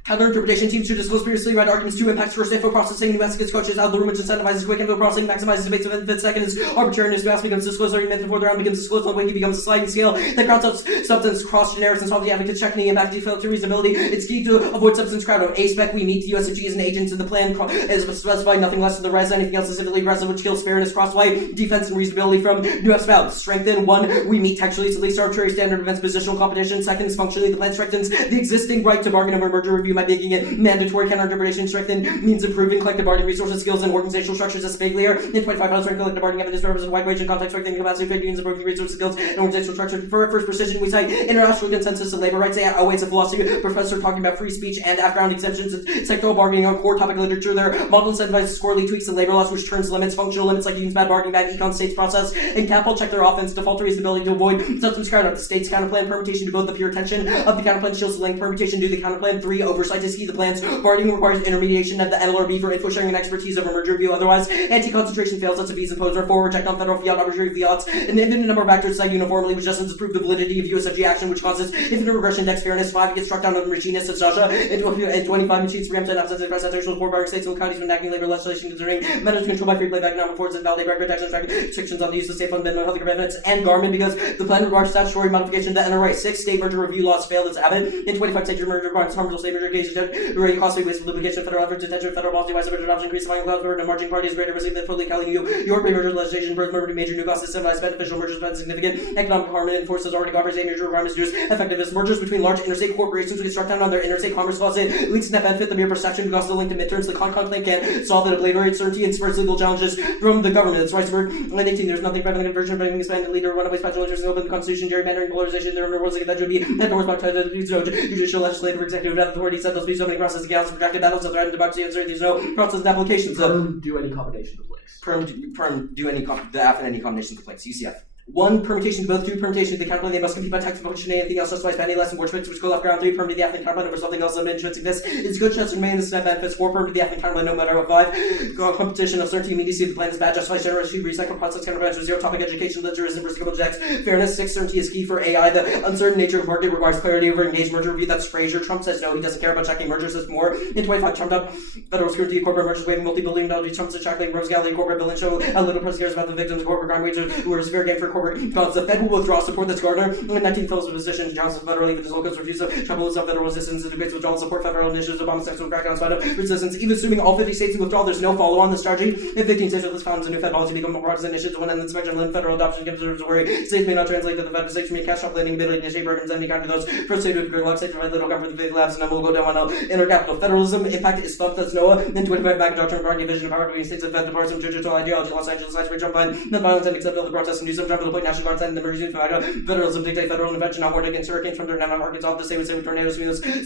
Counter-interpretation teams should disclose previously read arguments to impacts first info processing. New gets coaches out of the room, which incentivizes quick info processing, maximizes debates of benefits. Second is arbitrariness. New becomes disclosed argument before the round begins disclosed on the wiki becomes a sliding scale that crowds out substance cross generics and solves the advocates checking the impact default to reasonability. It's key to avoid substance crowd out. A-spec, we meet the USFGs and agents in the plan is specified nothing less than the res. Anything else specifically aggressive, which kills fairness, crossflight, defense, and reasonability from New F-spout. Strengthen. 1, we meet textually, it's at least arbitrary standard events positional competition. Second is functionally, the plan strengthens the existing right to bargain over merger review by making it mandatory. Counter-interpretation strengthen means improving collective bargaining resources, skills, and organizational structures as big layer. In 25 strength collective bargaining evidence represents wide range and context, strengthening capacity of trade unions, improving resource skills, and organizational structure. For first precision, we cite international consensus of labor rights. Always a philosophy professor talking about free speech and background exemptions and sectoral bargaining on core topic literature. Their model incentivizes squirrely tweaks in labor laws, which turns limits, functional limits like unions, bad bargaining, bad econ states process, and capital check their offense. Default to reasonability to avoid substance crowd out. The state's counterplan permutation to both the pure tension of the counterplan shields the length permutation to the counterplan. 3, oversight is key. The plan's bargaining requires intermediation of the NLRB for info sharing and expertise over merger review. Otherwise, anti-concentration fails. That's a fees imposed or 4, reject on federal fiat arbitrary fiats. An infinite number of actors cite uniformly, which doesn't disprove the validity of USFG action, which causes infinite regression index fairness. 5, gets struck down on the machinists of Sasha. And 25 machines preempt and absence of sexual support bargaining states and localities when enacting labor legislation considering methods controlled by free play of economic forces and validate record protection restrictions on the use of state fund mental health care benefits and Garmin because the plan requires statutory modification to the NRA. 6, state merger review laws failed its Abbott. In 25 state merger requires harmful state merger cases, costly waste of lubrication, federal effort, detention, federal policy, vice versa, adoption, increase the cloud burden, margin parties, greater risk than fully calling New York merger legislation, birth merger, major new costs, incentivized beneficial mergers, but significant economic harm and enforces already covers a major requirements to effectiveness. Mergers between large interstate corporations get struck down on their interstate commerce clause. It leads to net benefit, the mere perception because the link to midterms, the complaint can solve it, labor rate certainty and spurs legal challenges from the government. That's Weisberg. And 18, there's nothing preventing conversion, preventing expanded leader, runaway special interest, open the constitution, gerrymandering, polarization, there are rules like that should be endorsed by judicial, legislative, executive authority, set those be so many processes, gals, projected battles of threat, democracy, uncertainty, there's no process and applications. Do any combination of links. Perm, do any the F and any combination of links. UCF. 1, permutation to both. 2, permutation to the counterplan. They must compete by text function. Anything else justifies penny less than word which go left ground. 3, perm to the F and counterplan over something else of intrinsic this. It's good chance to remain in the step benefits. 4, perm to the F and counterplan no matter what. 5, competition of certainty immediacy of the plan is bad. Justifies generosity, recycle process counterplan to 0. Topic education, literature, vertical checks. Fairness. 6, certainty is key for AI. The uncertain nature of market requires clarity over engaged merger review. That's Fraser. Trump says no, he doesn't care about checking mergers. Says more. In 25, Trump up federal scrutiny, corporate mergers, waiving multi-billion dollar. Trump says checking Rose Gallery, corporate bill and show how little press cares about the victims of corporate crime wages who are severe game for corporate cause. The Fed will withdraw support that's Gardner. In 19 fills of position, Johnson federal even his locals refuse to trouble with some federal resistance and debates withdrawal support federal initiatives. Obama sex will crack down spite of resistance. Even assuming all 50 states withdraw, there's no follow on this charging. If 15 states with this founds a new Fed policy become more partisan initiatives to one end the spectrum and federal adoption gives a worry. States may not translate to the Fed states may cash up lending ability to initiate programs and any kind of those. First state with gridlock states provide little comfort for the faith labs and then we'll go down on intercapital federalism. Impact is thumped that's NOAA. Then 25 back doctrine party vision of power between states of Fed departs from Georgetown ideology. Los Angeles sites where Trump find non-violence and accept all the protests and do some Trump to the point national guards and the emergency federalism dictate federal intervention not war against hurricanes from Northern Arkansas. The state would say with tornadoes,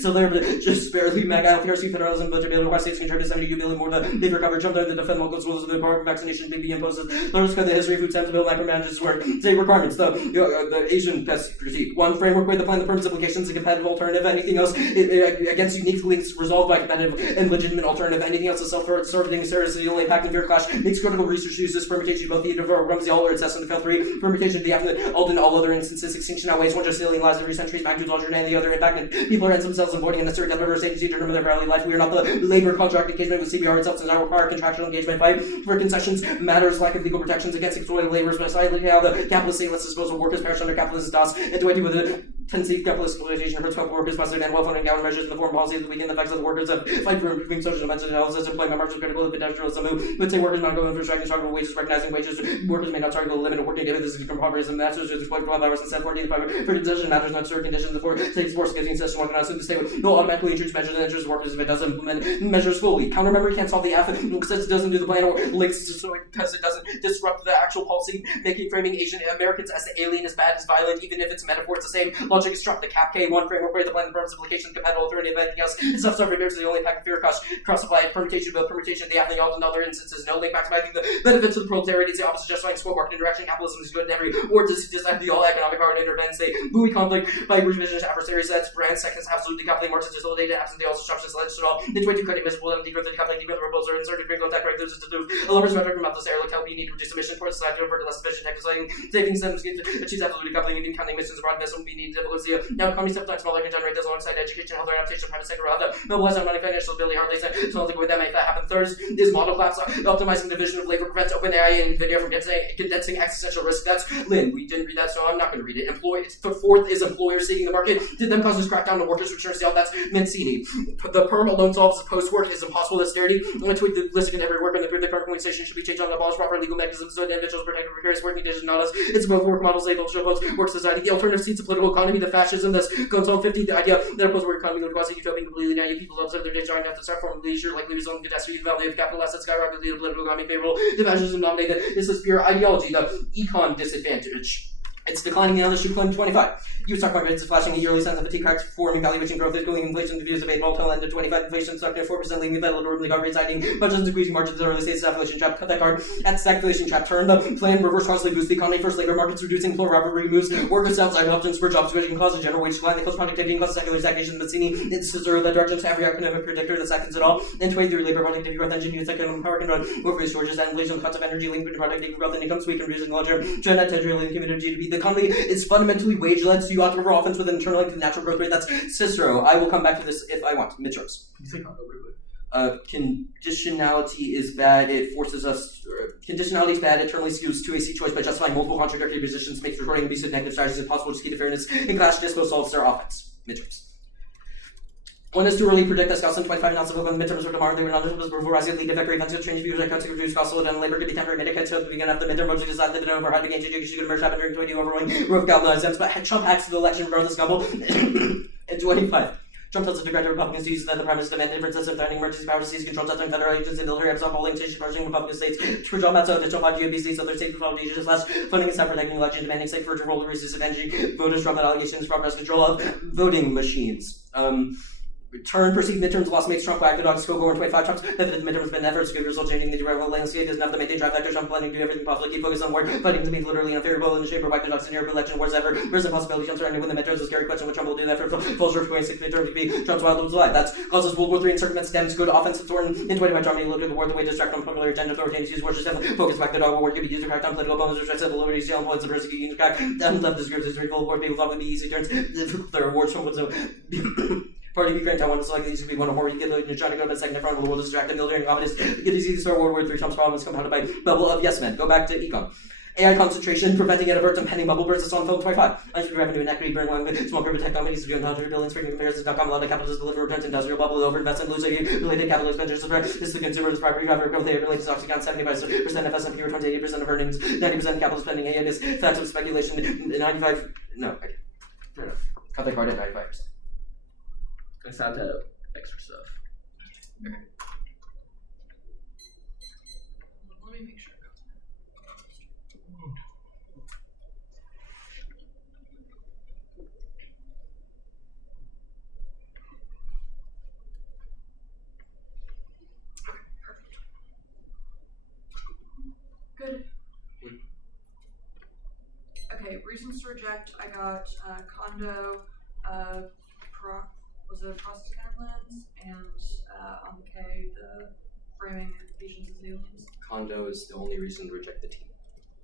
so they're just barely mega LPRC federalism budget bill requires states contribute 72 billion more to pay for coverage. Jump there to defend local schools of the Department of Vaccination big imposes. Learn the history of food stamps bill micromanages work. State requirements. The Asian pest critique. 1, framework with the plan, the firm's implications, a competitive alternative. Anything else against unique links resolved by competitive and legitimate alternative. Anything else is self-serving seriously only impact and fear clash makes critical research uses permutation both the Rumsey all or incessant to fail. 3, permutation of the affluent all in all other instances. Extinction outweighs 1 just alien lives every century's magnitude larger than any other impact and people are themselves avoiding unnecessary death reverse agency to determine their value life. We are not the labor contract engagement with CBR itself since I require contractual engagement. 5, for concessions matters lack of legal protections against exploitative labor, precisely how the capitalist state lets dispose of workers perish under capitalist DOS and to do with the conceived capitalist exploitation of principal workers, positive and well-funded government measures in the foreign policy that weaken the effects of the workers of fight for improving social dimensions and analysis, employment margins critical to potentialism who would say workers not going for striking struggle wages, recognizing wages, workers may not target the limit of working day, this is from pauperism, masters to exploit 12 hours instead of 14 for decision matters not certain conditions, the takes force giving system organized so the state will automatically introduce measures that interest workers if it doesn't implement measures fully. Counter memory can't solve the affect because it doesn't do the plan or links to so because it doesn't disrupt the actual policy, making framing Asian Americans as the alien as bad as violent, even if its metaphor is the same. Logic is struck the cap K1 framework where the plan, the purpose, implication, compatible authority of anything else. Self-serving is the only pack of fear cross-applied permutation, but permutation of the athlete in other instances. No link back to the benefits of the proletariat. It's the opposite, justifying square market interaction. Capitalism is good in every, or does it just have the all economic power to intervene, say, buoy conflict by revisionist adversary sets, brands, seconds, absolutely decoupling, Marxist dislocated, absent the all disruptions, alleged at all. It's way too cutting, miserable, and degrowth, decoupling, degrowth, rebels, or inserted, bring contact, right, there's a do. Alarmers, rhetoric, from the air, look how we need to reduce emission towards society, over to less efficient, exciting, saving systems, achieves absolute decoupling, even counting emissions, broad investment, we need to now economy sometimes smaller can generate this alongside education, health, adaptation, private sector, health, mobilize on money, financial ability, hardly something with that make that happen. Third is model class, optimizing the division of labor, prevents open AI and video from condensing existential risk. That's Lynn. We didn't read that, so I'm not going to read it. Fourth is employers seeking the market. Did them cause this crackdown on workers' return sale? That's Mancini. The perm alone solves the post-work is impossible austerity. I'm going to tweet the list of every work and the current compensation should be changed on the abolish proper legal mechanisms so that individuals protect precarious working conditions, not us. It's both work models, able to show both work society. The alternative seats of political economy, the fascism that's goes on 50, the idea that a post-work economy would cause a utopian, completely naive people to observe their day trying not to start forming leisure, likely result in catastrophe, the value of capital assets skyrocket, the political economy favorable, the fascism nominated. This is pure ideology, the econ disadvantage. It's declining the other should claim 25. U.S. stock market is flashing a yearly signs of fatigue cracks, forming valuation growth, is going inflation confused of 8 volatile end of 25 inflation stuck near 4%, leaving the federal normally got residing budgets and squeezing margins early stage stagflation trap, cut that card at stagflation trap, turn the plan, reverse costly boost the economy, first labor markets reducing floor robbery moves, workers outside options for jobs which can cause a general wage decline, the cost productivity and cause secular stagnation, but Mancini it's Cicero the directions to every economic predictor that seconds it all, and 23 labor productivity growth engine units economic power can run over shortages and inflation cuts of energy linked to productivity growth and income sweep and reducing larger trend at trillion community GDP. The economy is fundamentally wage-led, so you ought to run offense with an internal link to the natural growth rate. That's Cicero. I will come back to this if I want. Midterms. Can you say condo really quick? Conditionality is bad. It forces us. Conditionality is bad. It internally skews to a C choice by justifying multiple contradictory positions, makes recording abusive negative strategies impossible to key to fairness. In clash, disco solves their offense. Midterms. One is to early predict that Scouts in 25 not civil when the midterms were tomorrow. They were not before rising lead effect events to change views. Accounts to reduce cost and labor could be temporary. Medicaid so begin after midterm votes decide that they don't over how to gain education could emerge happen during 20 overwhelming rough galvanized but Trump hacks the election regardless gumble. In 25. Trump tells the Democratic Republicans to use that the premise demand differences of threatening emergency powers to seize control, touching federal agents and military absorb polling stations, purging Republican states. For John Matzo, additional 5 GOP states, other states with all ages, less funding and protecting election, demanding safe for role to resist energy, voters drop that allegations, progress control of voting machines. Turn perceived midterms loss makes Trump whack the dog scope over 25 Trump's benefit the midterms been efforts good result changing the irregular landscape is enough to maintain trifecta Trump planning to do everything possible keep focus on war fighting to be literally unfavorable in the shape of whack the dogs in Europe election wars ever there's a possibility Trump's running when the midterms a scary question what Trump will do that for full short 26 midterms to be Trump's wild lives alive that's causes World War III and circumvents stems good offensive Thornton in 25 Trump look at the war the way to distract on popular agenda authoritarians use war system focus whack the dog war could be used to crack down political opponents restrict civil liberties jail employees the persecution crack and left the script history full of war people thought would be easy turns the rewards from what's so Party of Ukraine, Taiwan, like these could be one or more. You get you're trying to go to the second front of the world, distracted military and competence. Get to see the World War III Trump's problems compounded by bubble of yes men. Go back to econ. AI concentration, preventing it averts impending bubble bursts. It's on film 25. Unsecured revenue inequity, burning along with small private tech companies to do intelligent buildings, springing comparisons.com, allowed capitalists to deliver returns, industrial bubble, overinvestment, losing related capital expenditures. This is the consumer, this property driver, growth, they related stocks account 75% of S&P returns, 80% of earnings, 90% capital spending, and is facts of speculation, 95. No, okay. Fair enough. Cut the card at 95%. I sound out extra stuff. Okay. Let me make sure. Good. Okay, reasons to reject. I got condo, was it process counterplans, and on the K, the framing Asians as aliens. Condo is the only reason to reject the team.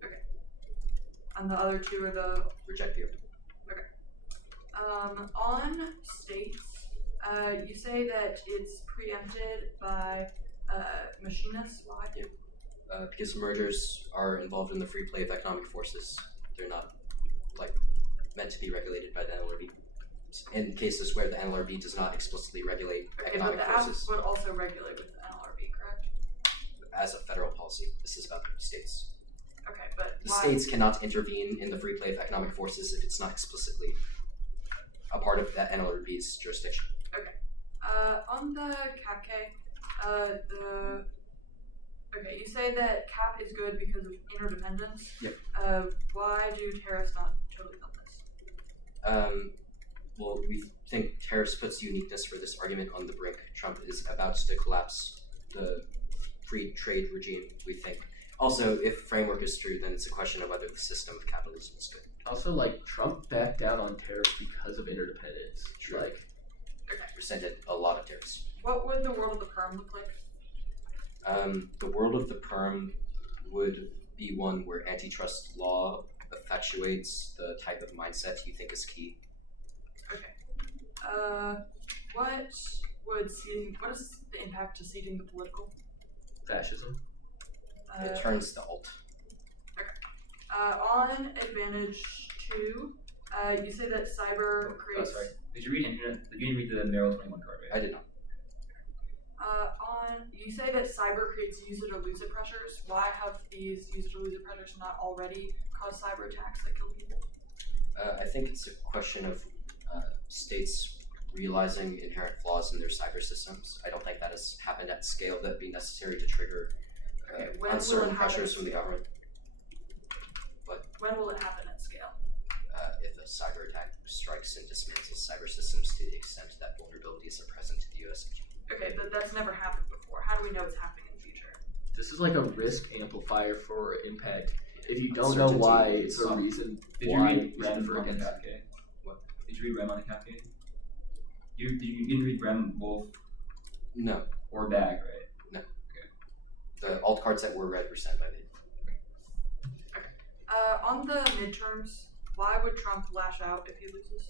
Okay. And the other two are the Reject you. okay. On states, you say that it's preempted by machinists. Why? Because mergers are involved in the free play of economic forces. They're not like meant to be regulated by the LRB. in cases where the NLRB does not explicitly regulate Okay, but economic the app forces would also regulate with the NLRB, correct? as a federal policy. This is about states. Okay, but The why? states cannot intervene in the free play of economic forces if it's not explicitly a part of that NLRB's jurisdiction. On the cap K, you say that cap is good because of interdependence. Yep. Why do tariffs not totally help this? Well, we think tariffs puts uniqueness for this argument on the brink. Trump is about to collapse the free trade regime, we think. Also, if framework is true, then it's a question of whether the system of capitalism is good. Also, like, Trump backed down on tariffs because of interdependence. True. Like, Presented a lot of tariffs. What would the world of the perm look like? The world of the perm would be one where antitrust law effectuates the type of mindset you think is key. What is the impact to seeding the political? fascism. It turns the alt. On advantage 2, you say that cyber Oh, creates. sorry. Did you read internet? You didn't read the Merrill 21 card, right? I did not. You say that cyber creates use it or lose it pressures. Why have these use it or lose it pressures not already caused cyber attacks that kill people? I think it's a question of states realizing inherent flaws in their cyber systems. I don't think that has happened at scale that would be necessary to trigger Okay, when will uncertain it happen pressures at from the scale? government. When will it happen at scale? If a cyber attack strikes and dismantles cyber systems to the extent that vulnerabilities are present to the U.S. Okay, but that's never happened before. How do we know it's happening in the future? This is like a risk amplifier for impact. If you don't know why, it's a reason Did you why read you should REM for on the against. cap K? What? Did you read REM on the cap K? You didn't read REM both No, or DAG, right? the alt cards that were read were sent by me. On the midterms, why would Trump lash out if he loses?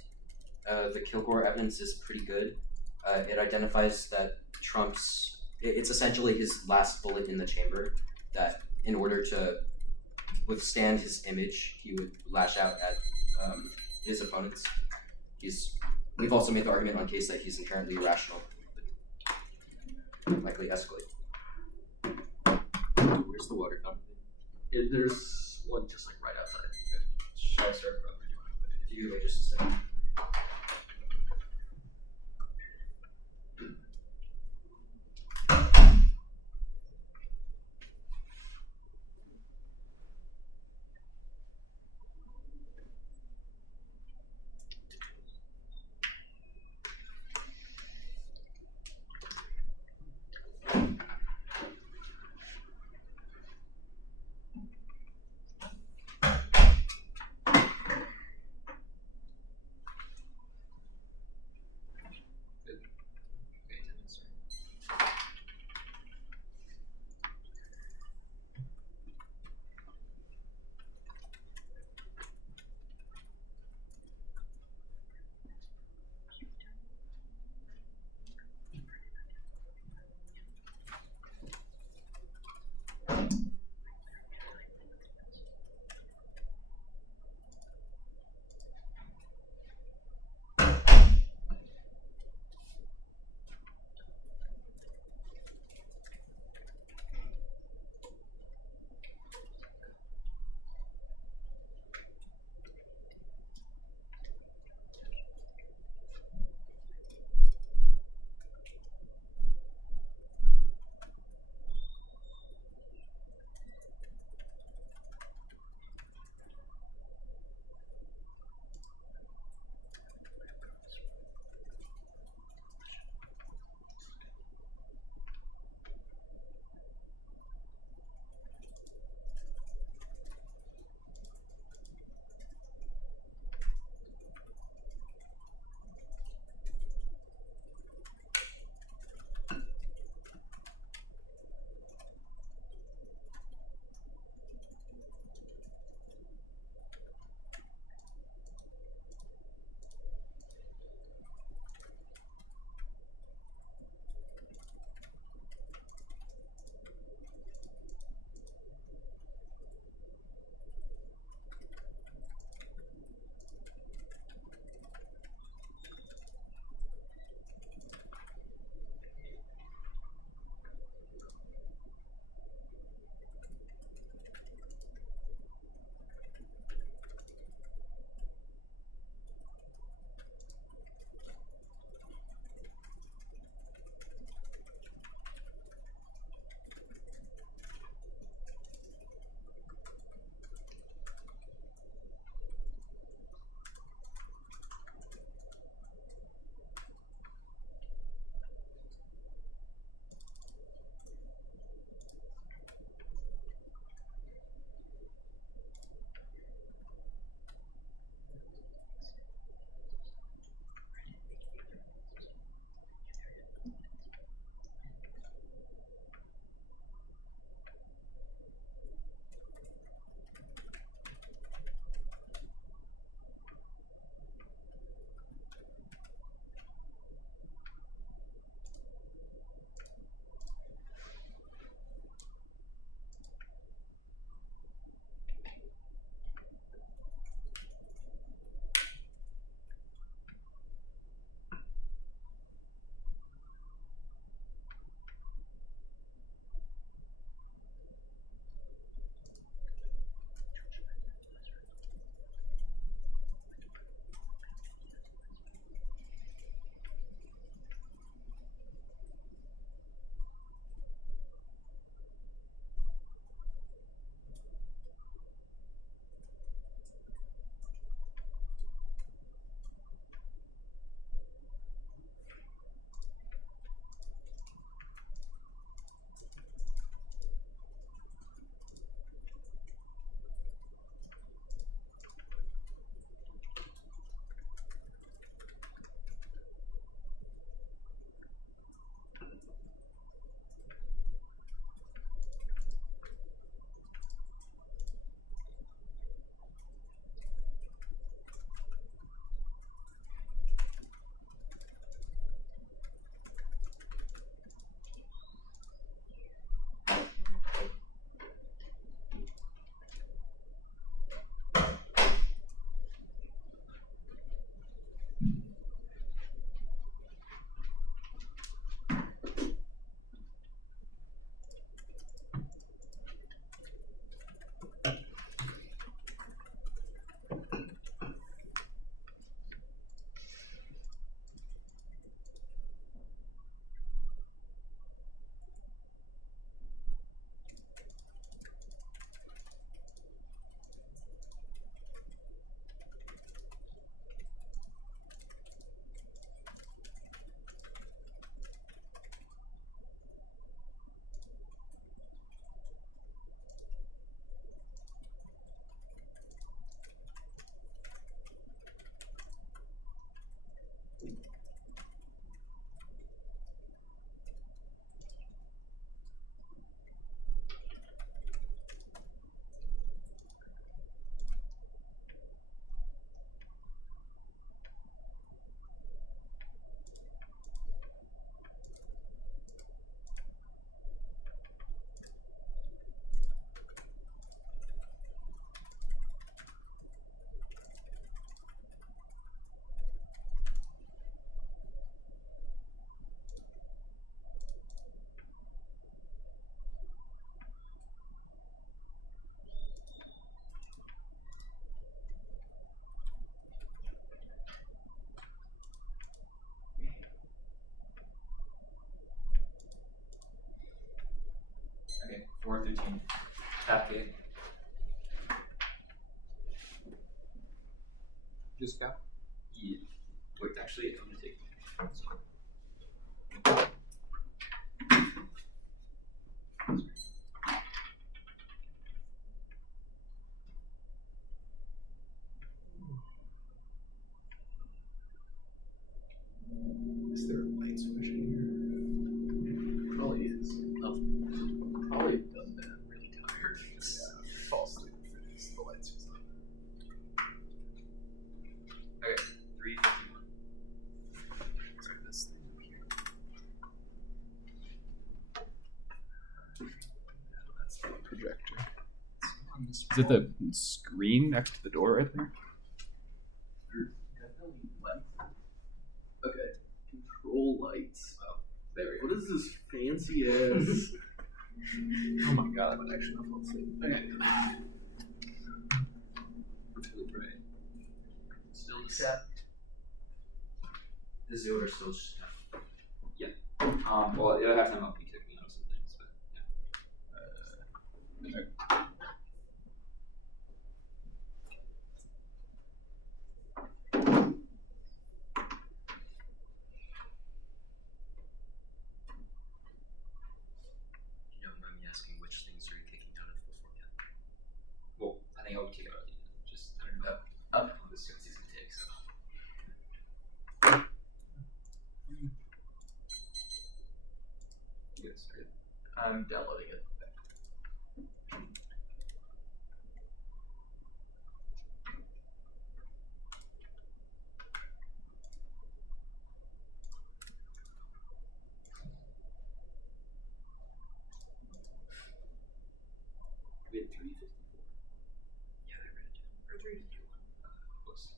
The Kilgore evidence is pretty good. It identifies that it's essentially his last bullet in the chamber, that in order to withstand his image, he would lash out at his opponents. We've also made the argument on case that he's inherently irrational, likely escalate. Where's the water fountain? There's one just like right outside. Should I start from? If you could wait just a second. 13. Tap K. Just go. Yeah. Wait, actually, I'm gonna take. Is there a light switch in here? Probably is. Oh. Probably done that. I'm really tired. Yeah. Fall asleep and finish the light switch on. Okay, 351. Sorry, this thing up here. No, that's the projector. Is it the screen next to the door right there? Definitely lights. Okay. Control lights. Oh, there we go. What is this fancy ass? Oh my god, I'm actually not falling asleep. Okay. Really bright. Still the set. This is the order still just. Yeah. Well, it'll have time I'll be kicking out some things, but yeah. Okay. You don't mind me asking which things are you kicking out of beforehand? Well, I think I would kick it out at the end. Just, I don't know how long this sequence is going to take, so. You guys started. I'm downloading it. We had 354. Yeah, I read it down. Or 3 to 2 1. Close.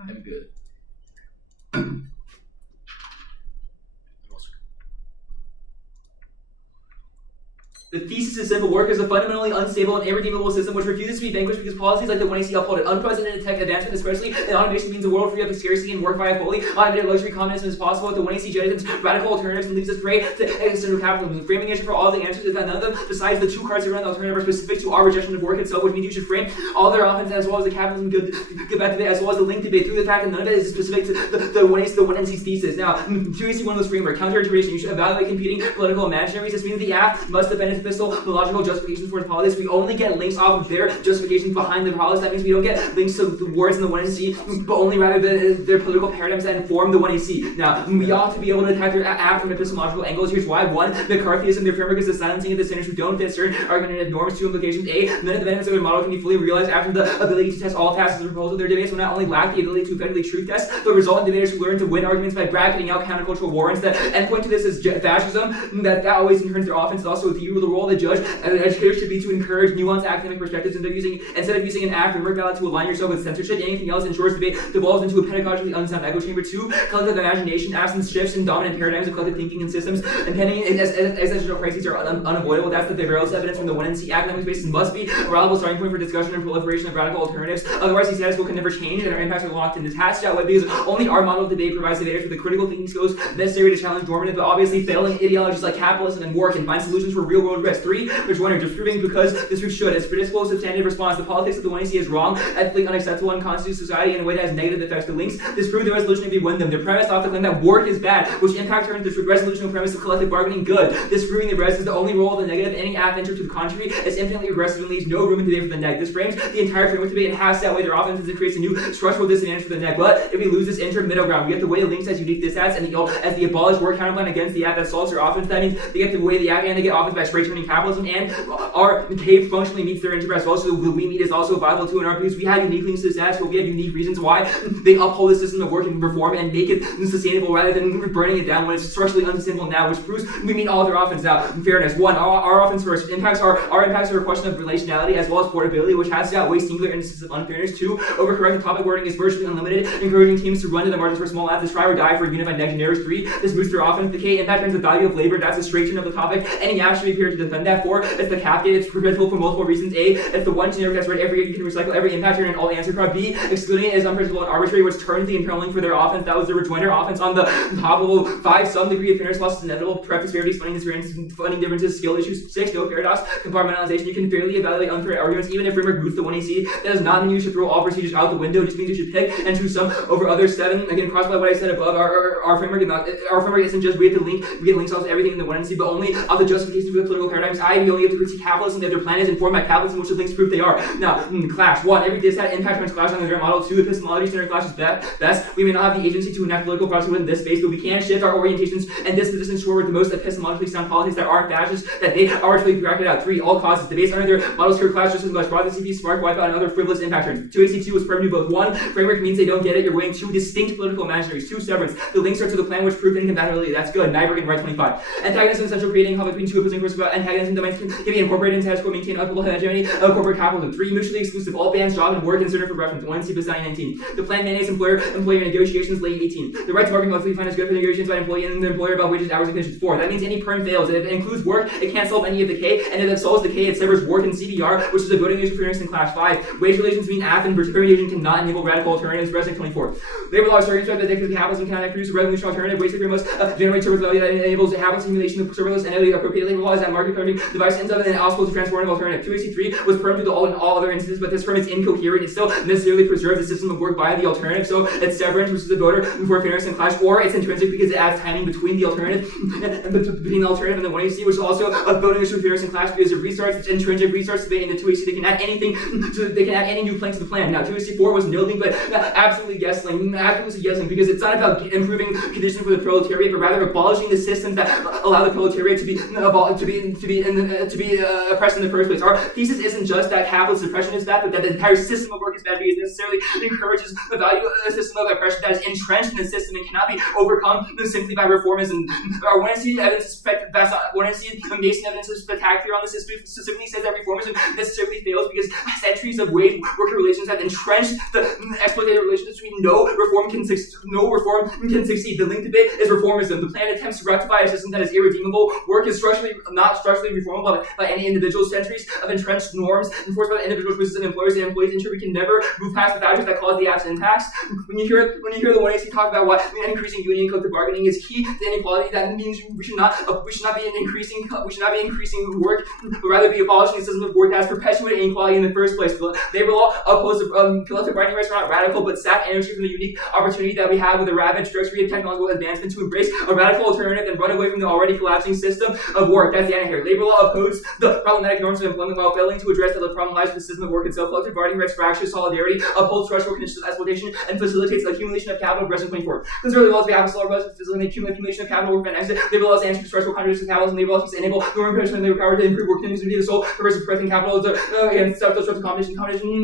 I'm good. The thesis is simple. Work is a fundamentally unstable and irredeemable system which refuses to be vanquished because policies like the one AC uphold it. Unprecedented tech advancement, especially in automation, means a world free of scarcity and work via fully automated luxury communism is possible. With the one AC jettisons radical alternatives and leaves us prey to existential capitalism. Framing the answer for all the answers is that none of them, besides the two cards around the alternative, are specific to our rejection of work itself, which means you should frame all their offense as well as the capitalism good bad debate, as well as the link debate, through the fact that none of it is specific to the one NC's thesis. Now, to AC one of those framework, counterintuition, you should evaluate competing political imaginaries. This means the app must defend its pistol, the logical justifications for its politics. We only get links off of their justifications behind the politics. That means we don't get links to the words in the 1AC, but only rather their political paradigms that inform the 1AC. Now, we ought to be able to attack their app from epistemological angles. Here's why. 1, McCarthyism, their framework is the silencing of the sinners who don't fit certain argumentative norms. 2, implications. A, none of the benefits of their model can be fully realized after the ability to test all facets of the proposal. Their debates will not only lack the ability to effectively truth test, but result in debaters who learn to win arguments by bracketing out countercultural warrants. The endpoint to this is fascism. That always turns their offense. Also, the role of the judge and the educator should be to encourage nuanced academic perspectives instead of using an act framework ballot to align yourself with censorship. Anything else ensures debate devolves into a pedagogically unsound echo chamber. 2, collective imagination. Absence shifts in dominant paradigms of collective thinking and systems. Impending existential crises are unavoidable. That's the various evidence from the 1NC. Academic spaces must be a reliable starting point for discussion and proliferation of radical alternatives. Otherwise, the status quo can never change, and our impacts are locked and detached out. Because only our model of debate provides debaters with the critical thinking skills necessary to challenge dormant but obviously failing ideologies like capitalism and work and find solutions for real-world risks. 3, which one are disproving because this group should. Its predictable substantive response. The politics of the 1AC is wrong, ethically unacceptable, and constitutes society in a way that has negative effects to links. Disprove the resolution if you win them. Their premise off the claim that work is bad, which impact turns the resolutional premise of collective bargaining good. Disproving the res is the only role of the negative. Any app venture to the contrary is infinitely regressive and leaves no room in debate for the neg. This frames the entire framework debate and has that way their offenses and creates a new structural disadvantage for the neg. But if we lose this middle ground, we have to weigh the links as unique dissats and as the abolished work counterplan against the app that solves their offense. That means they get to weigh the app and they get offense by spray turning capitalism. capitalism and our cave functionally meets their interest. Also, the we meet is also viable too in our views. We have unique links to the status quo. We have unique reasons why they uphold the system of work and reform and make it sustainable rather than burning it down when it's structurally unsustainable now, which proves we meet all their offense now. In fairness, one, our offense first. Our impacts are a question of relationality as well as portability, which has to outweigh singular instances of unfairness. Two, overcorrected topic wording is virtually unlimited, encouraging teams to run to the margins for small ads, try or die for unified next generics. Three, this boosts their offense. The K, impact turns the value of labor. That's the straight turn of the topic. Any action should be appeared to defend that. Four, it's the cap gate. It's preventable for multiple reasons. A, it's the one generic that's read every year. You can recycle every impact turn and all answer crowd. B, excluding it is unprincipled and arbitrary, which turns the internal link for their offense. That was the rejoinder offense on the top level. 5, some degree of fairness loss is inevitable. Prep disparities, funding differences, skill issues. 6, no paradox. Compartmentalization. You can fairly evaluate unfair arguments, even if framework boosts the 1AC. That does not mean you should throw all procedures out the window. It just means you should pick and choose some over others. 7, again, cross by what I said above. Our framework isn't just we have to link. We get links off to everything in the 1NC, but only of the justification for the political paradigms. We only have to critique capitalism that their plan is informed by capitalism, which the links prove they are. Now, clash. 1, every distat impact turns clash on the direct model. 2, epistemology standard clash is best. We may not have the agency to enact political process within this space, but we can shift our orientations and dispositions toward the most epistemologically sound politics that aren't fascist, that they artfully bracket out. 3, all causes. Debates under their models curve clash just as much. Broadly CP, Spark, Wipeout, and other frivolous impact turns. 2AC2 was permanent both. 1, framework means they don't get it. You're weighing 2 distinct political imaginaries. 2, severance. The links are to the plan which proved incompatibility. That's good. Nyberg and Right 25. Antagonism essential creating conflict between two opposing forces about antagonism domains can be incorporated into status quo, maintain uphold hegemony of corporate capitalism. 3, mutually exclusive. All bands, job, and work considered for reference. 1 C. 19. The plan mandates employer negotiations late 18. The right to bargain monthly fine is good for negotiations by employee and the employer about wages, hours, and conditions. 4. That means any perm fails. If it includes work, it can't solve any of the K, and if it solves the K, it severs work and CBR, which is a voting issue for in class 5. Wage relations mean AF and permutation cannot enable radical alternatives. Resting 24. Labor law is circumscribed that dictates capitalism cannot produce a revolutionary alternative. Wage labor must generate surplus value that enables hapless accumulation of surplus and appropriate labor law is that market economy device ends up in an obstacle to transformative alternative. 2AC3 was perm to all in all other instances, but this perm is incoherent. It still necessarily preserves the system of work by the alternative. So it's severance, which is the voter for fairness and clash, or it's intrinsic because it adds timing between the alternative and between the alternative and the 1AC, which is also a voting issue for fairness and clash because it restarts its intrinsic restarts debate in the 2AC. They can add anything they can add any new plank to the plan. Now 2AC4 was no link, but absolutely yes link, absolutely yes link, because it's not about improving conditions for the proletariat, but rather abolishing the systems that allow the proletariat to be oppressed in the first place. Our thesis isn't just that capitalist oppression is bad, but that the entire system of work is bad because it necessarily encourages the value of a system of oppression that is entrenched in the system and cannot be overcome simply by reformism. When I see evidence, when I see Mason evidence is spectacular on this, specifically says that reformism necessarily fails because centuries of wage worker relations have entrenched the exploitative relationships between no reform can succeed. The link to it is reformism. The plan attempts to rectify a system that is irredeemable. Work is not structurally reformable by any individual. Centuries of entrenched norms enforced by the individual choices of employers and employees ensure we can never move past the boundaries that cause the absent impacts. When you hear the 1AC talk about what increasing union collective bargaining is key to inequality, that means we should not be increasing work, but rather be abolishing the system of work that has perpetuated inequality in the first place. Labor law opposed collective bargaining rights are not radical, but sap energy from the unique opportunity that we have with a rapid trajectory of technological advancement to embrace a radical alternative and run away from the already collapsing system of work. That's the end here. Labor law opposes the problematic norms of employment while failing to address the problem lies with the system of work itself. Collective bargaining rights fractures solidarity, upholds structural conditions of exploitation, and facilitates the accumulation of capital. Resting 24. Since early laws, we have a law facilitating accumulation of capital work and exit. Labor laws answer to structural contradictions of capitalism. Labor laws to enable normal production and labor power to improve work conditions to be the sole purpose of pressing capital against self-destructive competition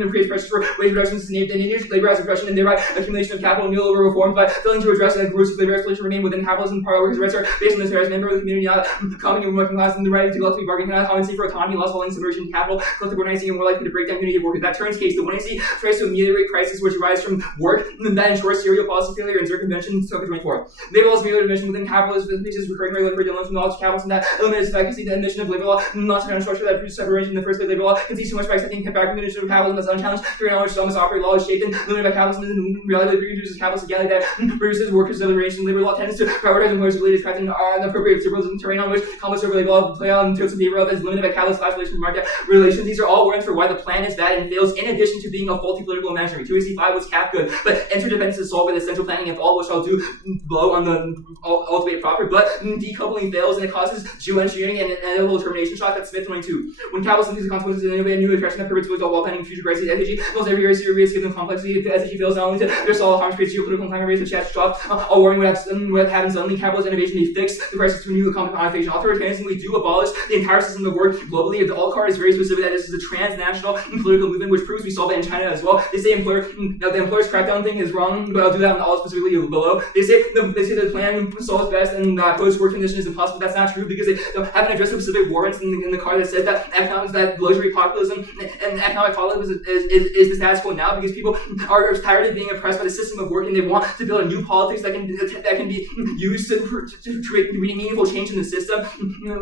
and creates pressures for wage reductions to enable labor as oppression and thereby accumulation of capital and neoliberal reforms by failing to address the groups of labor exploitation remain within capitalism. Part workers' rights are based on this as member of the community, not common and working class, and the right to collectively bargain cannot compensate for autonomy, loss following subversion to capital, collective organizing, and more likely to break down unity of workers. That turns case. The 1AC tries to ameliorate crises which arise from work that ensures serial policy failure and circumvention. Token 24. Labor laws ameliorate admission within capitalism faces recurring regulatory dilemmas from knowledge of capitalism that eliminates efficacy. The admission of labor law, not to structure that produces separation in the first place. Labor law concedes too much by accepting back the admission of capitalism as unchallenged. During knowledge, some operate law is shaped and limited by capitalism, and reality produces capitalist equality that produces workers' liberation. Labor law tends to prioritize employers' related craft and appropriate liberalism terrain on which complex over labor law play out and tilts in favor of as limited by capitalist class relations and market relations. These are all warrants for why the plan is bad and fails, in addition to being a faulty political imaginary. 2AC5 was cap good, but interdependence is solved by the central planning of all, which I'll do below on the ultimate proper, but decoupling fails and it causes geoengineering and an inevitable termination shock. That's Smith 22. When capitalism sees the consequences of innovative new attraction that perpetuates all while planning future crises, SDG fails every year, serious given complexity. If SDG fails not only to there's all harms, creates geopolitical and climate raise the chats drop, all warning what happens suddenly. Capitalist innovation may fix the crisis to a new economic connotation. Authoritarianism, we do abolish the entire system of work globally. The alt card is very specific that this is a transnational political movement, which proves we saw that in China as well. They say now the employer's crackdown thing is wrong, but I'll do that on the alt specifically below. They say the plan solves best and post-work condition is impossible. That's not true because they haven't addressed the specific warrants in the card that said that economics, that luxury populism and economic populism is the status quo now because people are tired of being oppressed by the system of work and they want to build a new politics that can be used to create meaningful change in the system,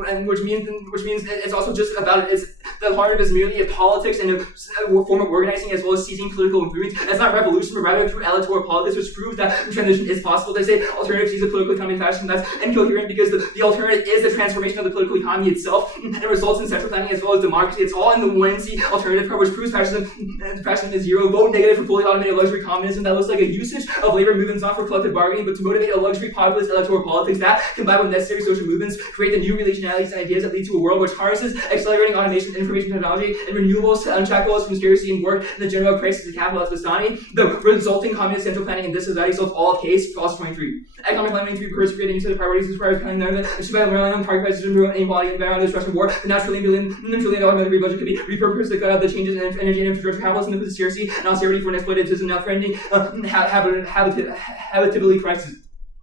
and which means it's also just about the heart of it is merely a politics and a form of organizing as well as seizing political movements. That's not revolution, but rather through electoral politics, which proves that transition is possible. They say alternatives use a political economy fashion that's incoherent because the alternative is the transformation of the political economy itself, and it results in central planning as well as democracy. It's all in the 1C alternative card, which proves fascism is zero. Vote negative for fully automated luxury communism that looks like a usage of labor movements not for collective bargaining, but to motivate a luxury populist electoral politics that, combined with necessary social movements, create the new relationalities and ideas that lead to a world which harnesses accelerating automation and information technology and renewables to unshackle us from scarcity and work and the general crisis of capital as Bastani. The resulting communist central planning in this society solves all case for also 23. Economic plan 23 purpose creating new set of priorities requires planning there that achieved by the target prices and ruin inequality and environmental destruction of war. The $9 trillion military budget could be repurposed to cut out the changes in energy and infrastructure capitalism and the scarcity and austerity for an exploitative system now threatening habitability crisis.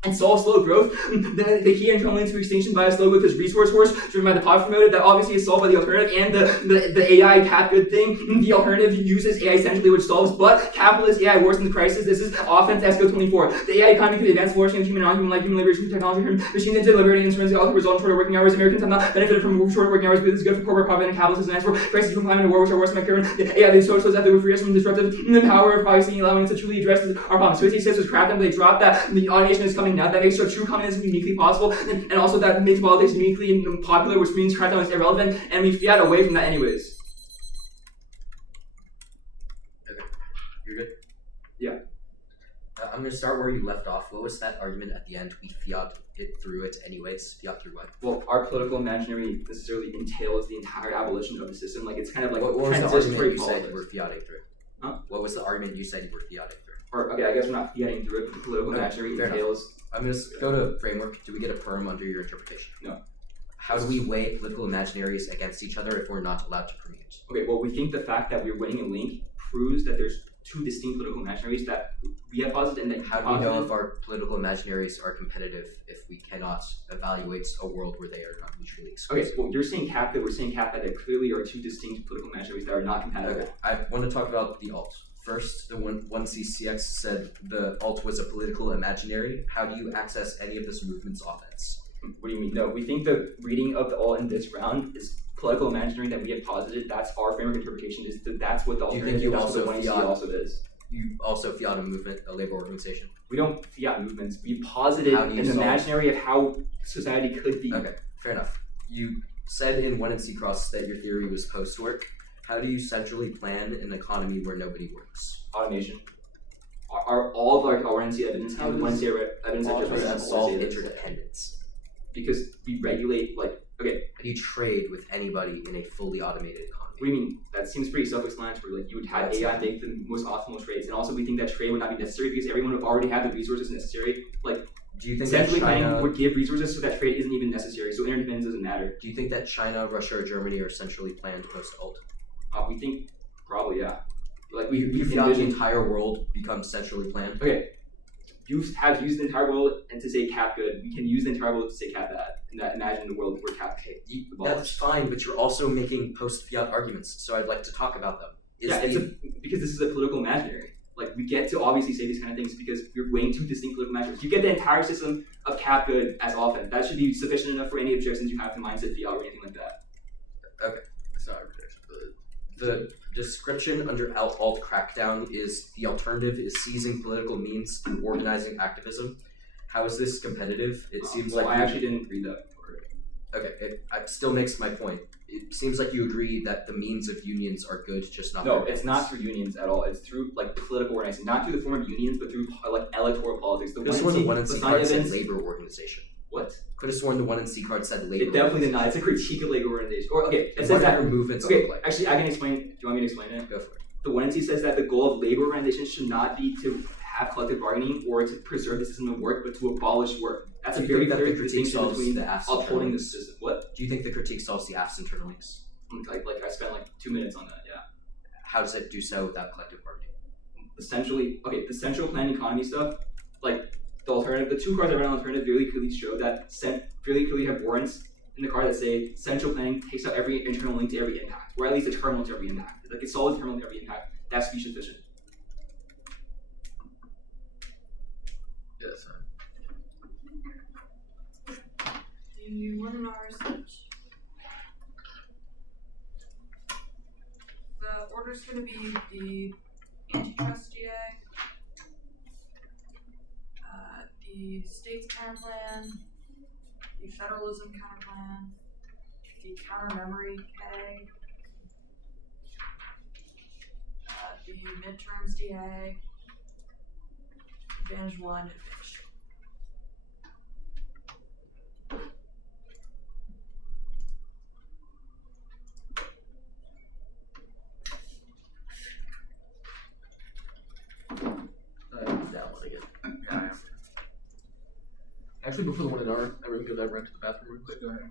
And solve slow growth. The key and coming to extinction by a slow growth is resource wars, driven by the pod promoted. That obviously is solved by the alternative and the AI cap good thing. The alternative uses AI essentially, which solves, but capitalist AI worsens the crisis. This is offense ESCO 24. The AI economy could advance flourishing of human non-human like human liberation technology from machines into liberating instruments. It also result in shorter working hours. Americans have not benefited from shorter working hours because it's good for corporate profit and capitalism. And as for crises from climate and war, which are worse than my current AI, the socialists have to free us from disruptive power of privacy, allowing us to truly address our problems. So says was crap them, but they dropped that. The automation is coming now. That makes true communism uniquely possible, and also that makes politics uniquely popular, which means crackdown is irrelevant, and we fiat away from that anyways. Okay. You're good? Yeah. I'm going to start where you left off. What was that argument at the end? We fiat it through it anyways. Fiat through what? Well, our political imaginary necessarily entails the entire abolition of the system. Like, it's kind of like what was the argument you politics. said you were fiating through? Huh? What was the argument you said you were fiating through? Okay, I guess we're not fiating through it, but the political imaginary entails... I'm going to go to framework. Do we get a perm under your interpretation? No. How do we weigh political imaginaries against each other if we're not allowed to permute? Okay, well, we think the fact that we're winning a link proves that there's two distinct political imaginaries that we have posited and that how do we know if our political imaginaries are competitive if we cannot evaluate a world where they are not mutually exclusive? Okay, well, you're saying cap that, we're saying cap that there clearly are two distinct political imaginaries that are not compatible. Okay, I want to talk about the alt. First, the 1CCX said the alt was a political imaginary. How do you access any of this movement's offense? What do you mean? No, we think the reading of the alt in this round is political imaginary that we have posited. That's our framework interpretation. That's what the alternative also is. You also fiat a movement, a labor organization? We don't fiat movements. We posited an imaginary of how society could be. Okay, fair enough. You said in 1NC Cross that your theory was post-work. How do you centrally plan an economy where nobody works? Automation. All of our NC evidence and 1C evidence How does that solve interdependence? Because we regulate, How do you trade with anybody in a fully automated economy? What do you mean? That seems pretty self-explanatory. Like, you would have AI make the most optimal trades, and also we think that trade would not be necessary because everyone would already have the resources necessary. Like, do you think centrally that China planning would give resources so that trade isn't even necessary, so interdependence doesn't matter. Do you think that China, Russia, or Germany are centrally planned post-alt? We think probably, yeah. Like, we thought the entire world becomes centrally planned. Okay, you have used the entire world and to say cap good. We can use the entire world to say cap bad. And that imagine the world where cap that's fine, but you're also making post-fiat arguments, so I'd like to talk about them. Because this is a political imaginary. Like, we get to obviously say these kind of things because you're weighing two distinct political imaginaries. You get the entire system of cap good as often. That should be sufficient enough for any objections you have to mindset fiat or anything like that. Okay, that's not a prediction. The description under alt crackdown is the alternative is seizing political means through organizing activism. How is this competitive? It seems like I actually didn't read that before. Okay, it still makes my point. It seems like you agree that the means of unions are good, just not. No, it's not through unions at all. It's through political organizing, not through the form of unions, but through electoral politics. Could have sworn the 1NC card said labor organization. What? Could have sworn the 1NC card said labor. It definitely did not. It's a critique of labor organization. It says that movements. Okay, actually, I can explain. Do you want me to explain it? Go for it. The 1NC says that the goal of labor organization should not be to have collective bargaining or to preserve the system of work, but to abolish work. That's Do a you very think that clear the critique distinction solves between the apps upholding the interlinks? system. What? Do you think the critique solves the apps interlinks? Like I spent like 2 minutes on that. Yeah. How does it do so without collective bargaining? Essentially, okay, the central planned economy stuff, like the alternative, the two cards I read on alternative really clearly show that really clearly have warrants in the card that say central planning takes out every internal link to every impact, or at least a terminal to every impact. Like it solves a terminal to every impact. That's speech efficient. Yeah, that's fine. The one in our research. The order's going to be the antitrust DA, the states counterplan, the federalism counterplan, the counter memory K, the midterms DA, advantage 1, advantage 2. That one again. Yeah, I am. Actually, before the one in R, everyone goes, I ran to the bathroom real quick. Go ahead.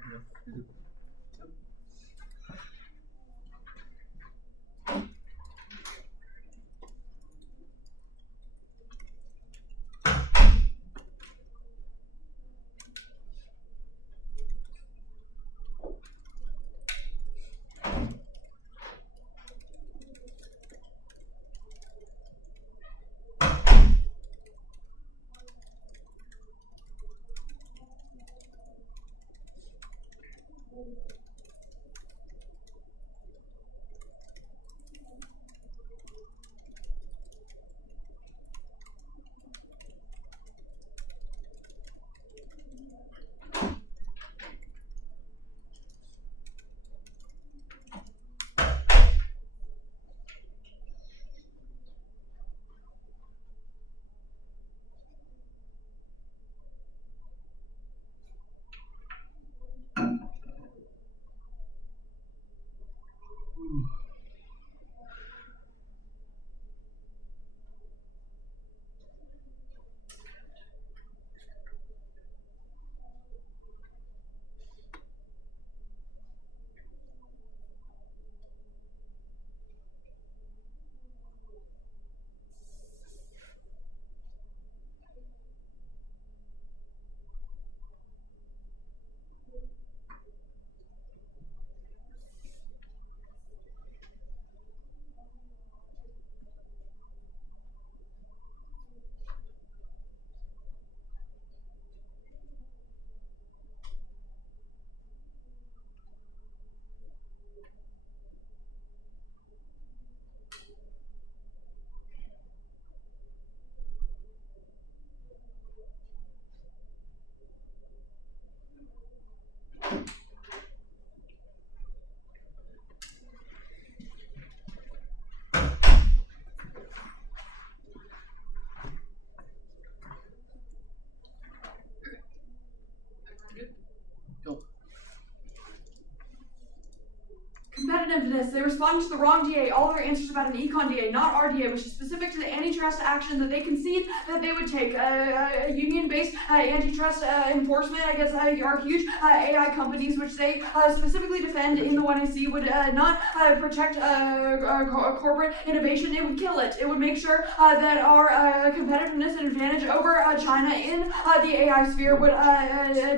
Competitiveness. They responded to the wrong DA. All of their answers about an econ DA, not RDA, which is specific to the antitrust action that they concede that they would take. Union-based antitrust enforcement, I guess, are huge. AI companies, which they specifically defend in the 1AC, would not protect corporate innovation. It would kill it. It would make sure that our competitiveness and advantage over China in the AI sphere would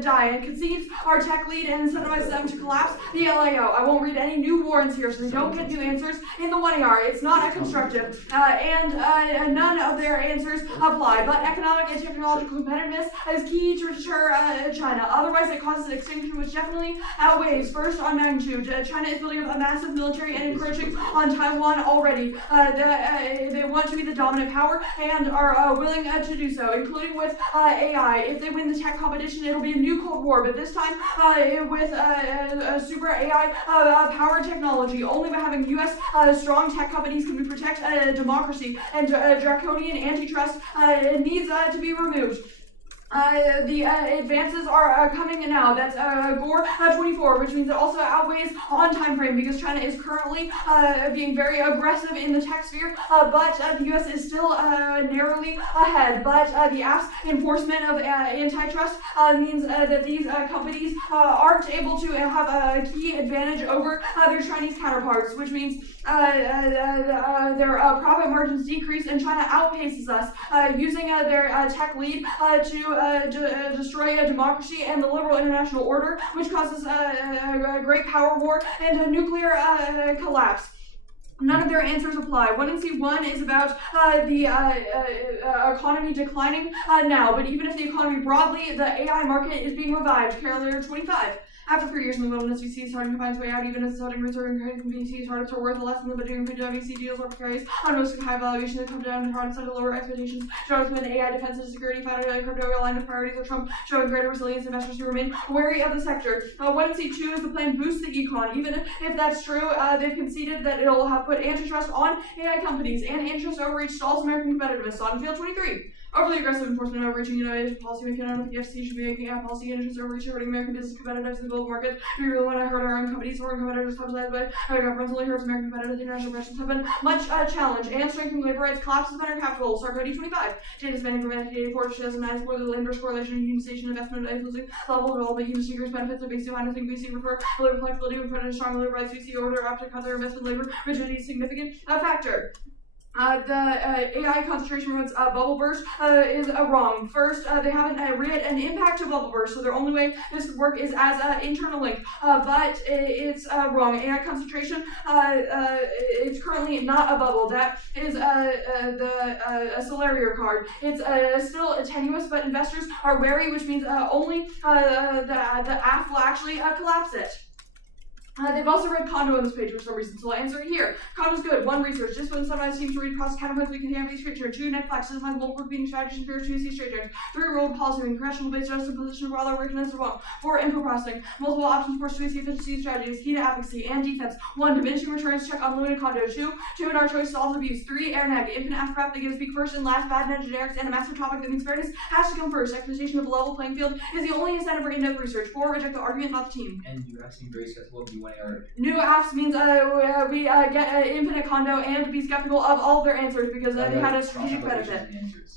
die. It concedes our tech lead and incentivizes them to collapse the LAO. I won't read any new warrants here, so they don't get new answers in the 1AR. It's not constructive, and none of their answers apply. But economic and technological competitiveness is key to deter China. Otherwise, it causes extinction, which definitely outweighs. First, on magnitude, China is building up a massive military and encroaching on Taiwan already. They want to be the dominant power and are willing to do so, including with AI. If they win the tech competition, it'll be a new Cold War, but this time with super AI power technology. Only by having U.S. Strong tech companies can we protect democracy, and draconian antitrust needs to be removed. The advances are coming now. That's Gore 24, which means it also outweighs on time frame because China is currently being very aggressive in the tech sphere, but the U.S. is still narrowly ahead. But the app's enforcement of antitrust means that these companies aren't able to have a key advantage over their Chinese counterparts, which means their profit margins decrease and China outpaces us, using their tech lead to destroy democracy and the liberal international order, which causes a great power war and a nuclear collapse. None of their answers apply. 1 and C1 is about the economy declining now, but even if the economy broadly, the AI market is being revived. Carolina 25. After 3 years in the wilderness, VC is starting to find its way out, even as the starting return VC startups are worth less than the doing VC deals are precarious. On most high valuation, they come down and hard inside to lower expectations. Startups with AI defense and security, founded crypto aligned with priorities of Trump, showing greater resilience. Investors who remain wary of the sector. 1 and C2 is the plan boosts the econ. Even if that's true, they've conceded that it'll have put antitrust on AI companies, and antitrust overreach stalls American competitiveness. On field 23. Overly aggressive enforcement and overreaching United policy making on the FCC should be making out policy interest overreach hurting American business competitiveness in the global market. We really want to hurt our own companies, foreign competitors subsidized by our governments only hurts American competitiveness. International relations have been much challenged and strengthening labor rights, collapses of venture capital. Sarcody 25. Data spanning from 1984 to 2009 is more than the inverse correlation in unionization investment and influencing level of development. Even seekers benefits of VC financing. VC refer labor flexibility when put in strong labor rights. VC order option cut their investment labor rigidity is significant factor. The AI concentration runs bubble burst is wrong. First, they haven't read an impact to bubble burst, so their only way this could work is as an internal link. But it's wrong. AI concentration it's currently not a bubble. That is a Solarier card. It's still tenuous, but investors are wary, which means only the app will actually collapse it. They've also read Condo on this page for some reason, so I'll answer it here. Condo's good. 1, research. Just when sometimes seems to read across counterpoints, we can have these straight turn. 2, Netflix systemizes multiple competing strategies and fears to see straight turns. 3, road policy and congressional based juxtaposition while they're recognized as wrong. 4, info processing. Multiple options for see efficiency strategies, key to advocacy and defense. 1, diminishing returns, check unlimited Condo. 2, in our choice solves abuse. 3, air neg. Infinite aftercrap that gives speak first and last, bad net generics, and a massive topic that means fairness has to come first. Expectation of a level playing field is the only incentive for in-depth research. 4, reject the argument, not the team. And you have seen very successful if you want to New apps means we get infinite Condo and be skeptical of all of their answers because they had a strategic benefit.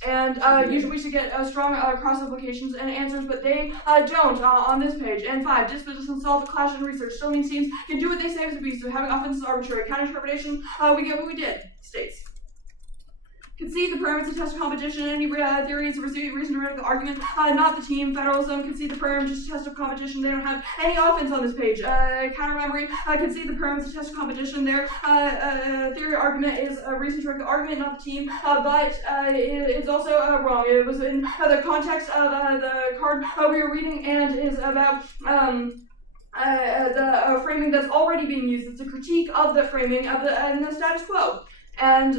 And usually we should get strong cross applications and answers, but they don't on this page. And 5, disposition solve the clash in research still means teams can do what they say is a beast. So having offense is arbitrary. Counter interpretation, we get what we did. States. Concede the perm, it's a test of competition. Any theory is a reason to reject the argument. Not the team. Federalism, concede the perm, just a test of competition. They don't have any offense on this page. Counter memory, concede the perm, it's a test of competition. Their theory argument is a reason to reject the argument, not the team. But it's also wrong. It was in the context of the card we were reading and is about the framing that's already being used. It's a critique of the framing of the status quo. And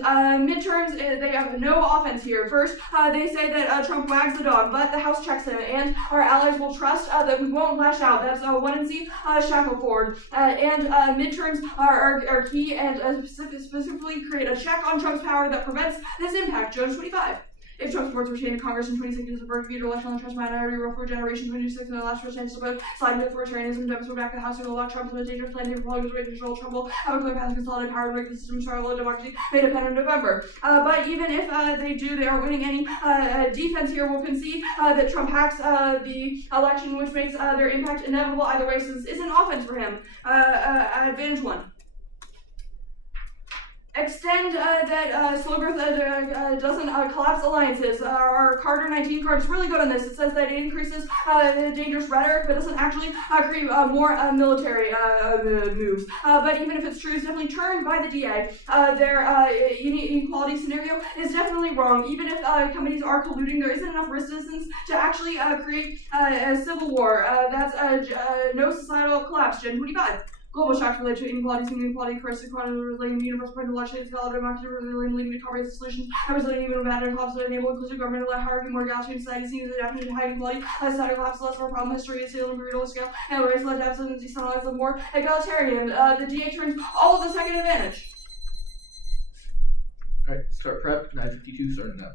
midterms, they have no offense here. First, they say that Trump wags the dog, but the House checks him, and our allies will trust that we won't lash out. That's 1 and C, Shackleford. And midterms are key and specifically create a check on Trump's power that prevents this impact. Jones 25. If Trump supports returning to Congress in 2016 as a birth veto election on trust minority rule for a generation, 2026 and the last first chance to vote, sliding to authoritarianism, Democrats back the House to allow Trump's dangerous plan to Republicans to control Trump will have a clear path to consolidate power and make the system struggle and democracy made independent in November. But even if they do, they aren't winning any defense here. We'll concede that Trump hacks the election, which makes their impact inevitable either way, so this isn't offense for him. Advantage 1. Extend that slow growth doesn't collapse alliances. Our Carter 19 card is really good on this. It says that it increases dangerous rhetoric, but doesn't actually create more military moves. But even if it's true, it's definitely turned by the DA. Their inequality scenario is definitely wrong. Even if companies are colluding, there isn't enough resistance to actually create a civil war. That's no societal collapse. Gen 25. Global shocks related to inequalities and inequality, crisis, equality, relating to universal point of large states, development, democracy, leading to comprehensive solutions, representing even matter and collapse that enable inclusive government, hierarchy, more egalitarian society, seeing the adaptation to high inequality, societal collapse, less of a problem, history, is still on a brutal scale, and race, less absolute, decentralized, more egalitarian. The DA turns all of the second advantage. Alright, start prep, 9:52, starting now.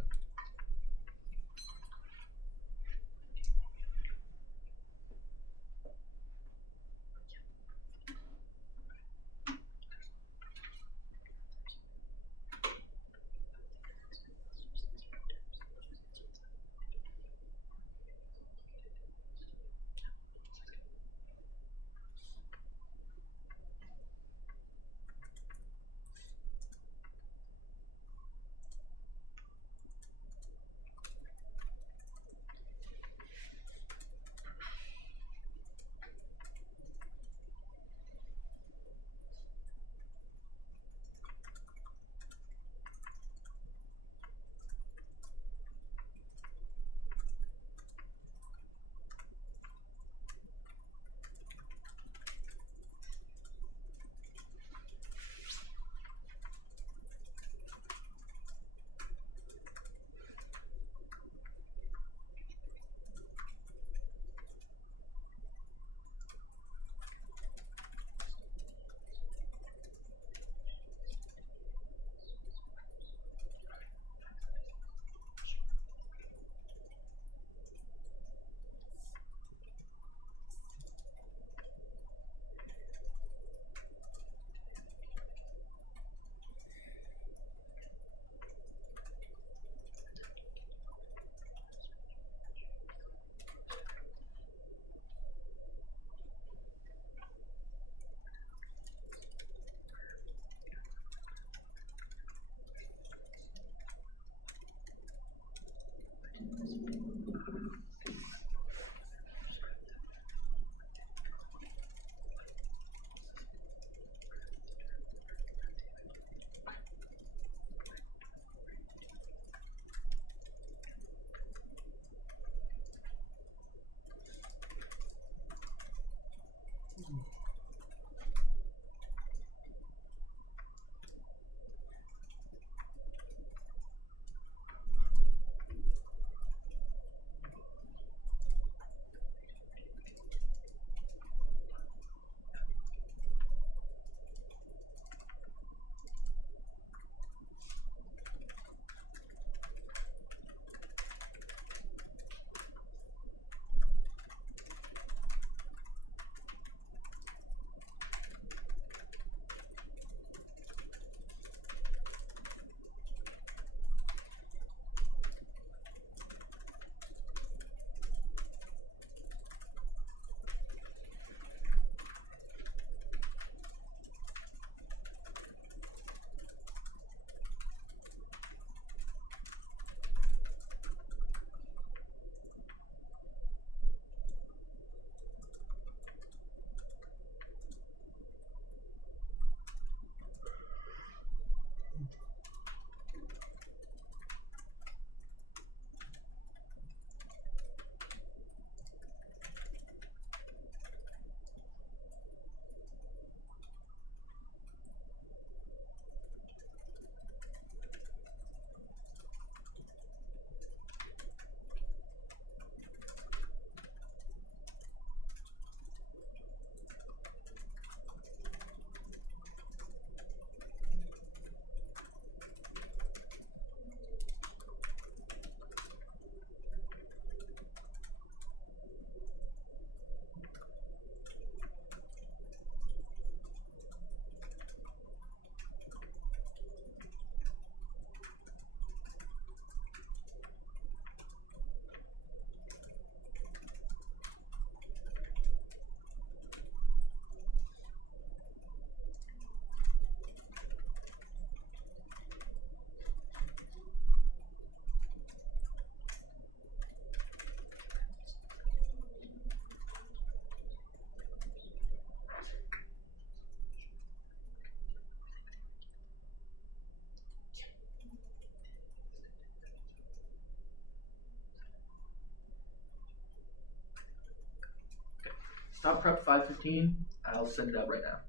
Stop prep 5:15. I'll send it out right now.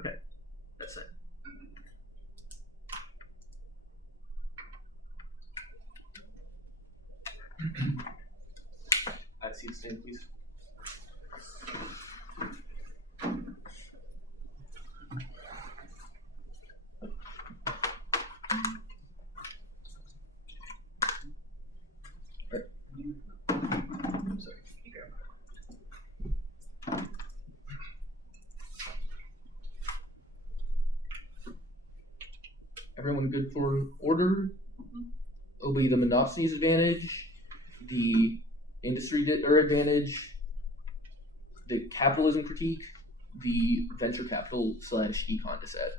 Okay, that's it. Add seat stand, please. Sorry. Everyone good for order? It'll be the monopsony's advantage, the industry advantage, the capitalism critique, the venture capital / econ dissent.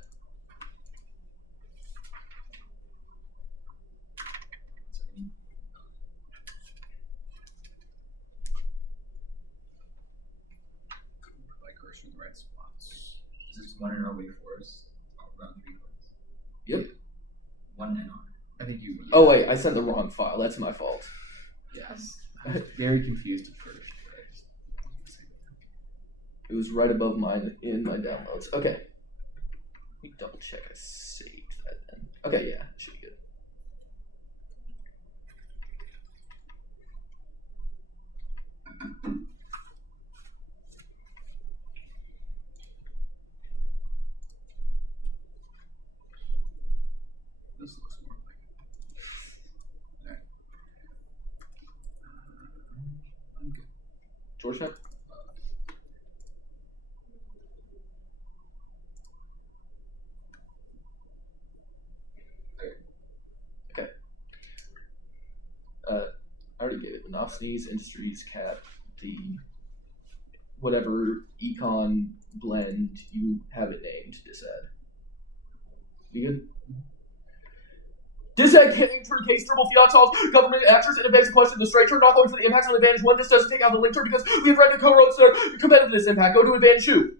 Like cursor in the right spots. Is this one in our way for us? Around 3 cards. Yep. One and on. I think you. Oh wait, I sent the wrong file. That's my fault. Yes. I was very confused at first. It was right above mine in my downloads. Okay. Let me double check I saved that then. Okay, yeah, should be good. This looks more like it. Alright. I'm good. Georgetown? Okay. I already gave it. Monopsonies, industries, cap, the whatever econ blend, you have it named disad. Be good? Disad can turn case durable fiat solves government actors, and it begs the question, the straight turn not going for the impacts on advantage 1. This doesn't take out the link turn because we have read the co-roads their competitiveness impact. Go to advantage 2.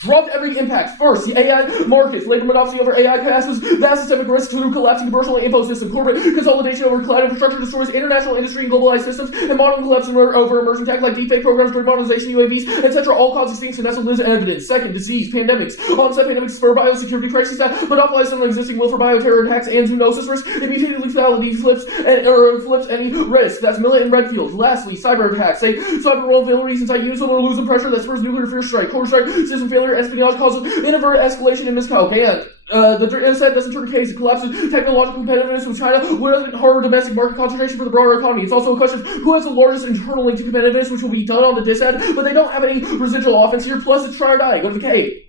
Dropped every impact. First, the AI markets, labor monopoly over AI causes vast systemic risk through collapsing commercial info system. Corporate consolidation over cloud infrastructure destroys international industry and globalized systems, and modern collapse over emerging tech like deepfake programs, grid modernization, UAVs, etc. all cause extinction. That's what lives evidence. Second, disease, pandemics, onset pandemics spur biosecurity crises that monopolize some existing will for bioterror attacks and zoonosis risk. And mutated lethality flips any risk. That's Millet and Redfield. Lastly, cyber attacks. Say cyber vulnerabilities inside unison or losing pressure that spurs nuclear fear strike. Core strike, system failure, espionage causes inadvertent escalation and miscalc. And the set doesn't turn case. It collapses technological competitiveness with China, with harder domestic market concentration for the broader economy. It's also a question of who has the largest internal link to competitiveness, which will be done on the disad, but they don't have any residual offense here. Plus, it's try or die. Go to the K.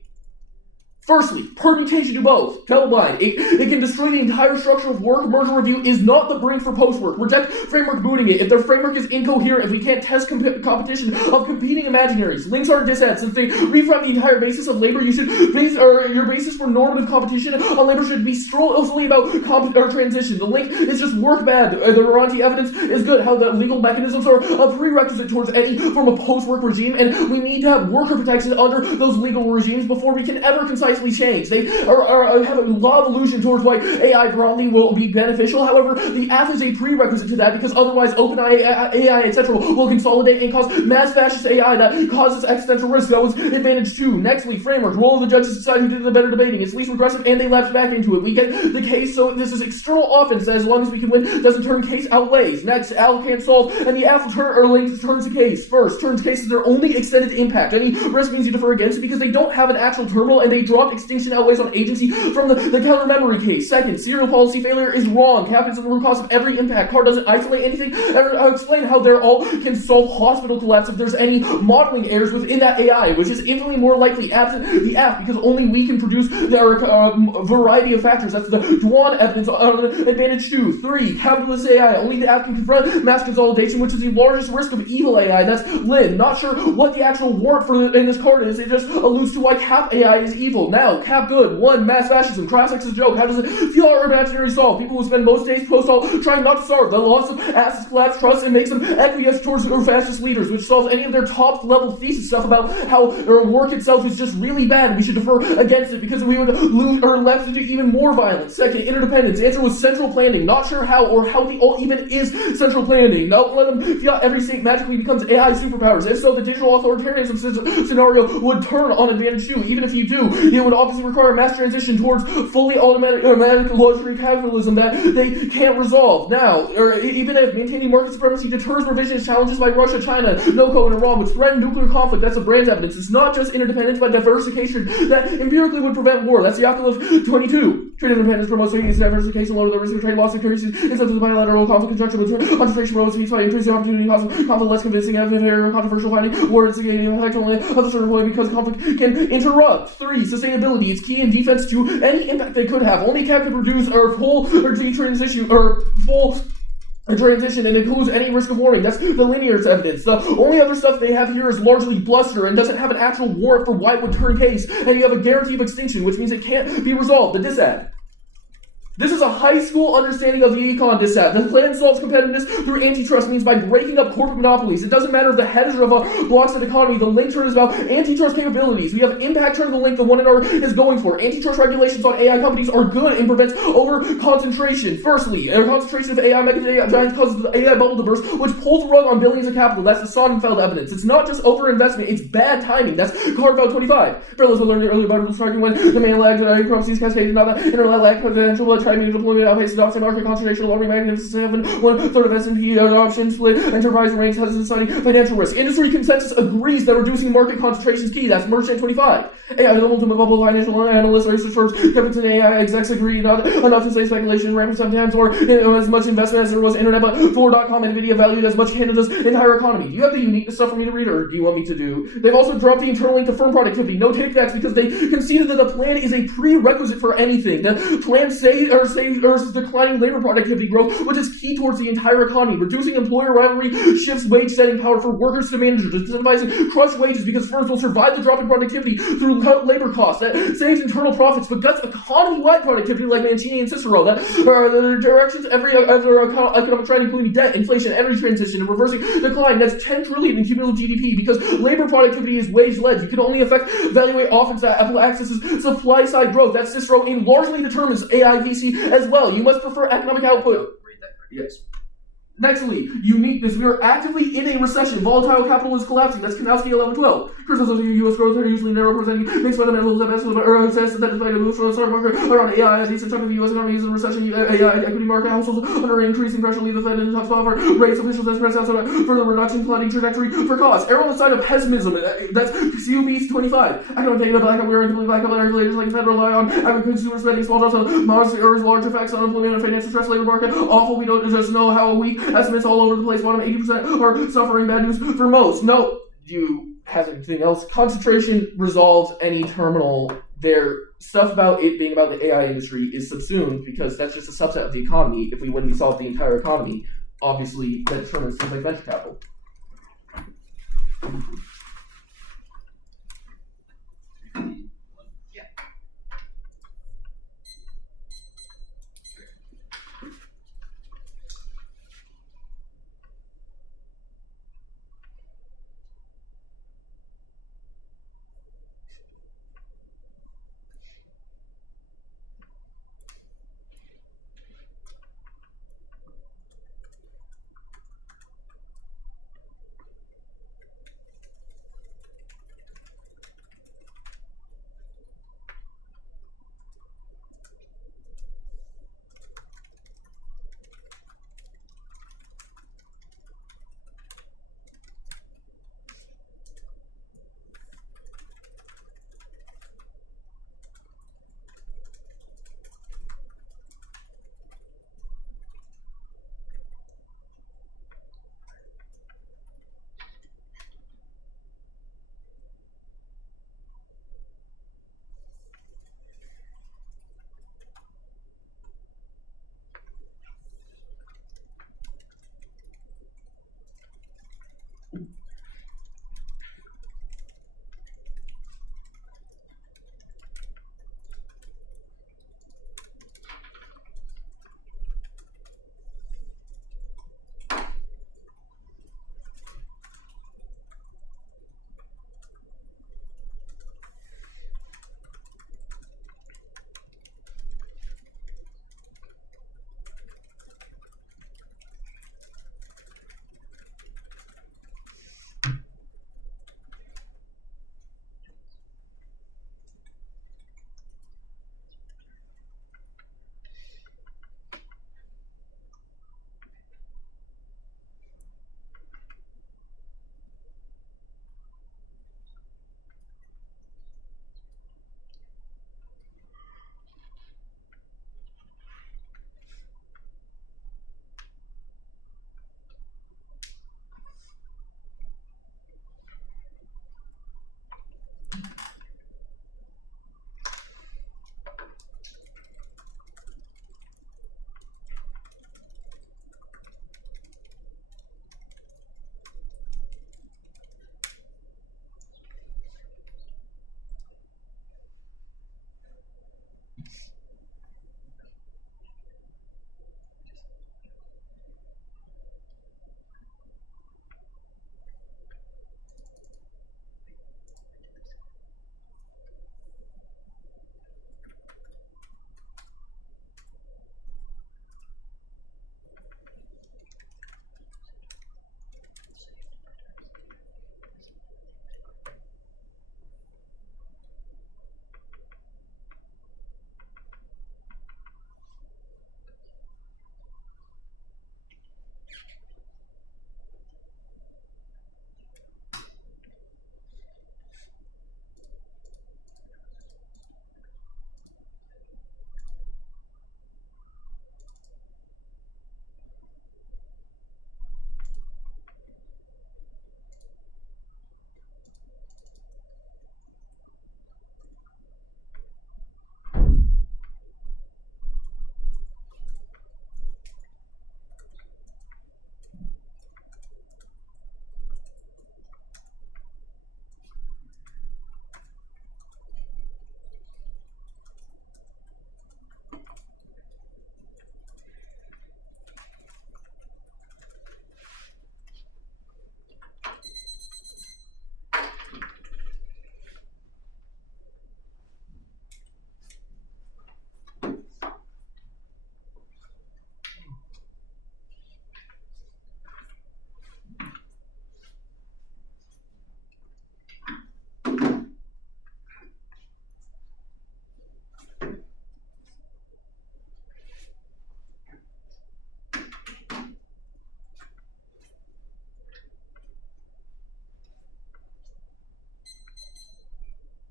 Firstly, permutation to both. Double bind. It can destroy the entire structure of work. Merger review is not the brain for post-work. Reject framework booting it. If their framework is incoherent, if we can't test competition of competing imaginaries. Links are disad. Since they reframe the entire basis of labor, you should your basis for normative competition on labor should be solely about transition. The link is just work bad. The Moranti evidence is good. How the legal mechanisms are a prerequisite towards any form of post-work regime, and we need to have worker protections under those legal regimes before we can ever concisely change. They have a lot of illusion towards why AI broadly will be beneficial. However, the app is a prerequisite to that because otherwise OpenAI, etc. will consolidate and cause mass fascist AI that causes existential risk. That was advantage 2. Nextly, framework. Role of the judges decide who did the better debating. It's least regressive and they lapse back into it. We get the case, so this is external offense that as long as we can win doesn't turn case outlays. Next, Al can't solve, and the app turns the case. First, turns cases their only extended impact. Any risk means you defer against it because they don't have an actual terminal and they drop extinction outlays on agency from the counter memory case. Second, serial policy failure is wrong. Happens at the root cause of every impact. CAR doesn't isolate anything. I'll explain how they're all can solve hospital collapse if there's any modeling errors within that AI, which is infinitely more likely absent the app because only we can produce the variety of factors. That's the Dwan evidence on advantage 2. 3, capitalist AI. Only the app can confront mass consolidation, which is the largest risk of evil AI. That's Lin. Not sure what the actual warrant in this card is. It just alludes to why cap AI is evil. Now, cap good. 1, mass fascism. Classics is a joke. How does it feel our imaginary solve? People who spend most days post-all trying not to starve. The loss of assets, collapse, trust, and makes them acquiesce towards fascist leaders, which solves any of their top-level thesis stuff about how their work itself is just really bad. We should defer against it because we would lose or left to do even more violence. Second, interdependence. Answer was central planning. Not sure how or how the ult even is central planning. Now let them feel every state magically becomes AI superpowers. If so, the digital authoritarianism scenario would turn on advantage 2. Even if you do, it would obviously require a mass transition towards fully automatic luxury capitalism that they can't resolve. Now, or even if maintaining market supremacy deters revisionist challenges by Russia, China, NOCO, and Iran would threaten nuclear conflict. That's the brand's evidence. It's not just interdependence, but diversification that empirically would prevent war. That's Yakovlev 22. Trade independence promotes diversification, lower the risk of trade loss and currencies, instead of the bilateral conflict construction with concentration promotes peace by increasing opportunity cost of conflict, less convincing, evident, controversial finding, war instigating effect only of a certain point because conflict can interrupt. 3, sustainability. It's key in defense to any impact they could have. Only CAP can produce or full or detransition or full transition and includes any risk of warning. That's the linear evidence. The only other stuff they have here is largely bluster and doesn't have an actual warrant for why it would turn case, and you have a guarantee of extinction, which means it can't be resolved. The disad. This is a high school understanding of the econ disad. The plan solves competitiveness through antitrust means by breaking up corporate monopolies. It doesn't matter if the headers of a blocks of the economy. The link turn is about antitrust capabilities. We have impact turn of the link the one in our is going for. Antitrust regulations on AI companies are good and prevents over concentration. Firstly, a concentration of AI giants causes the AI bubble to burst, which pulls the rug on billions of capital. That's the Sonnenfeld evidence. It's not just overinvestment, it's bad timing. That's Carvel 25. Parallels we learned earlier about striking when the man lagged and bankruptcies cascaded, not the internet lag potential timing deployment outpaces the market concentration, lottery magnificent 1/3 of S&P adoption split, enterprise ranks has society financial risk. Industry consensus agrees that reducing market concentration is key. That's Merchant 25. AI the ultimate bubble financial analysts, research firms, Kevin AI execs agree not enough to say speculation rampant sometimes or as much investment as there was internet, but for.com and Nvidia valued as much Canada's entire economy. Do you have the uniqueness stuff for me to read, or do you want me to do? They've also dropped the internal link to firm productivity. No takebacks because they conceded that the plan is a prerequisite for anything. The plan say declining labor productivity growth, which is key towards the entire economy. Reducing employer rivalry shifts wage setting power for workers to managers, incentivizing crushed wages because firms will survive the drop in productivity through labor costs. That saves internal profits, but guts economy-wide productivity like Mancini and Cicero. That directions every other economic trend, including debt, inflation, energy transition, and reversing decline. That's 10 trillion in cumulative GDP because labor productivity is wage-led. You can only evaluate offense that Apple accesses supply-side growth. That Cicero largely determines AIVC as well. You must prefer economic output. Yes. Nextly, uniqueness. We are actively in a recession. Volatile capital is collapsing. That's Kanowski 1112. Criticisms of U.S. growth are usually narrow, presenting mixed fundamentals at best, but says that despite a move from the stock market around AI, a decent chunk of the U.S. economy is in recession. AI equity market households under increasing pressure leave the Fed in tough spot for rates. Officials has pressed out further reduction, plotting trajectory for costs. Error on the side of pessimism. That's CUB 25. Economic data black up. We are incomplete black up. Regulators like the Fed rely on average consumer spending, small drops on modest errors, large effects on unemployment and financial stress, labor market. Awful. We don't just know how weak. Estimates all over the place. Bottom 80% are suffering. Bad news for most. No, you have anything else? Concentration resolves any terminal. Their stuff about it being about the AI industry is subsumed because that's just a subset of the economy. If we wouldn't solve the entire economy, obviously that determines things like venture capital.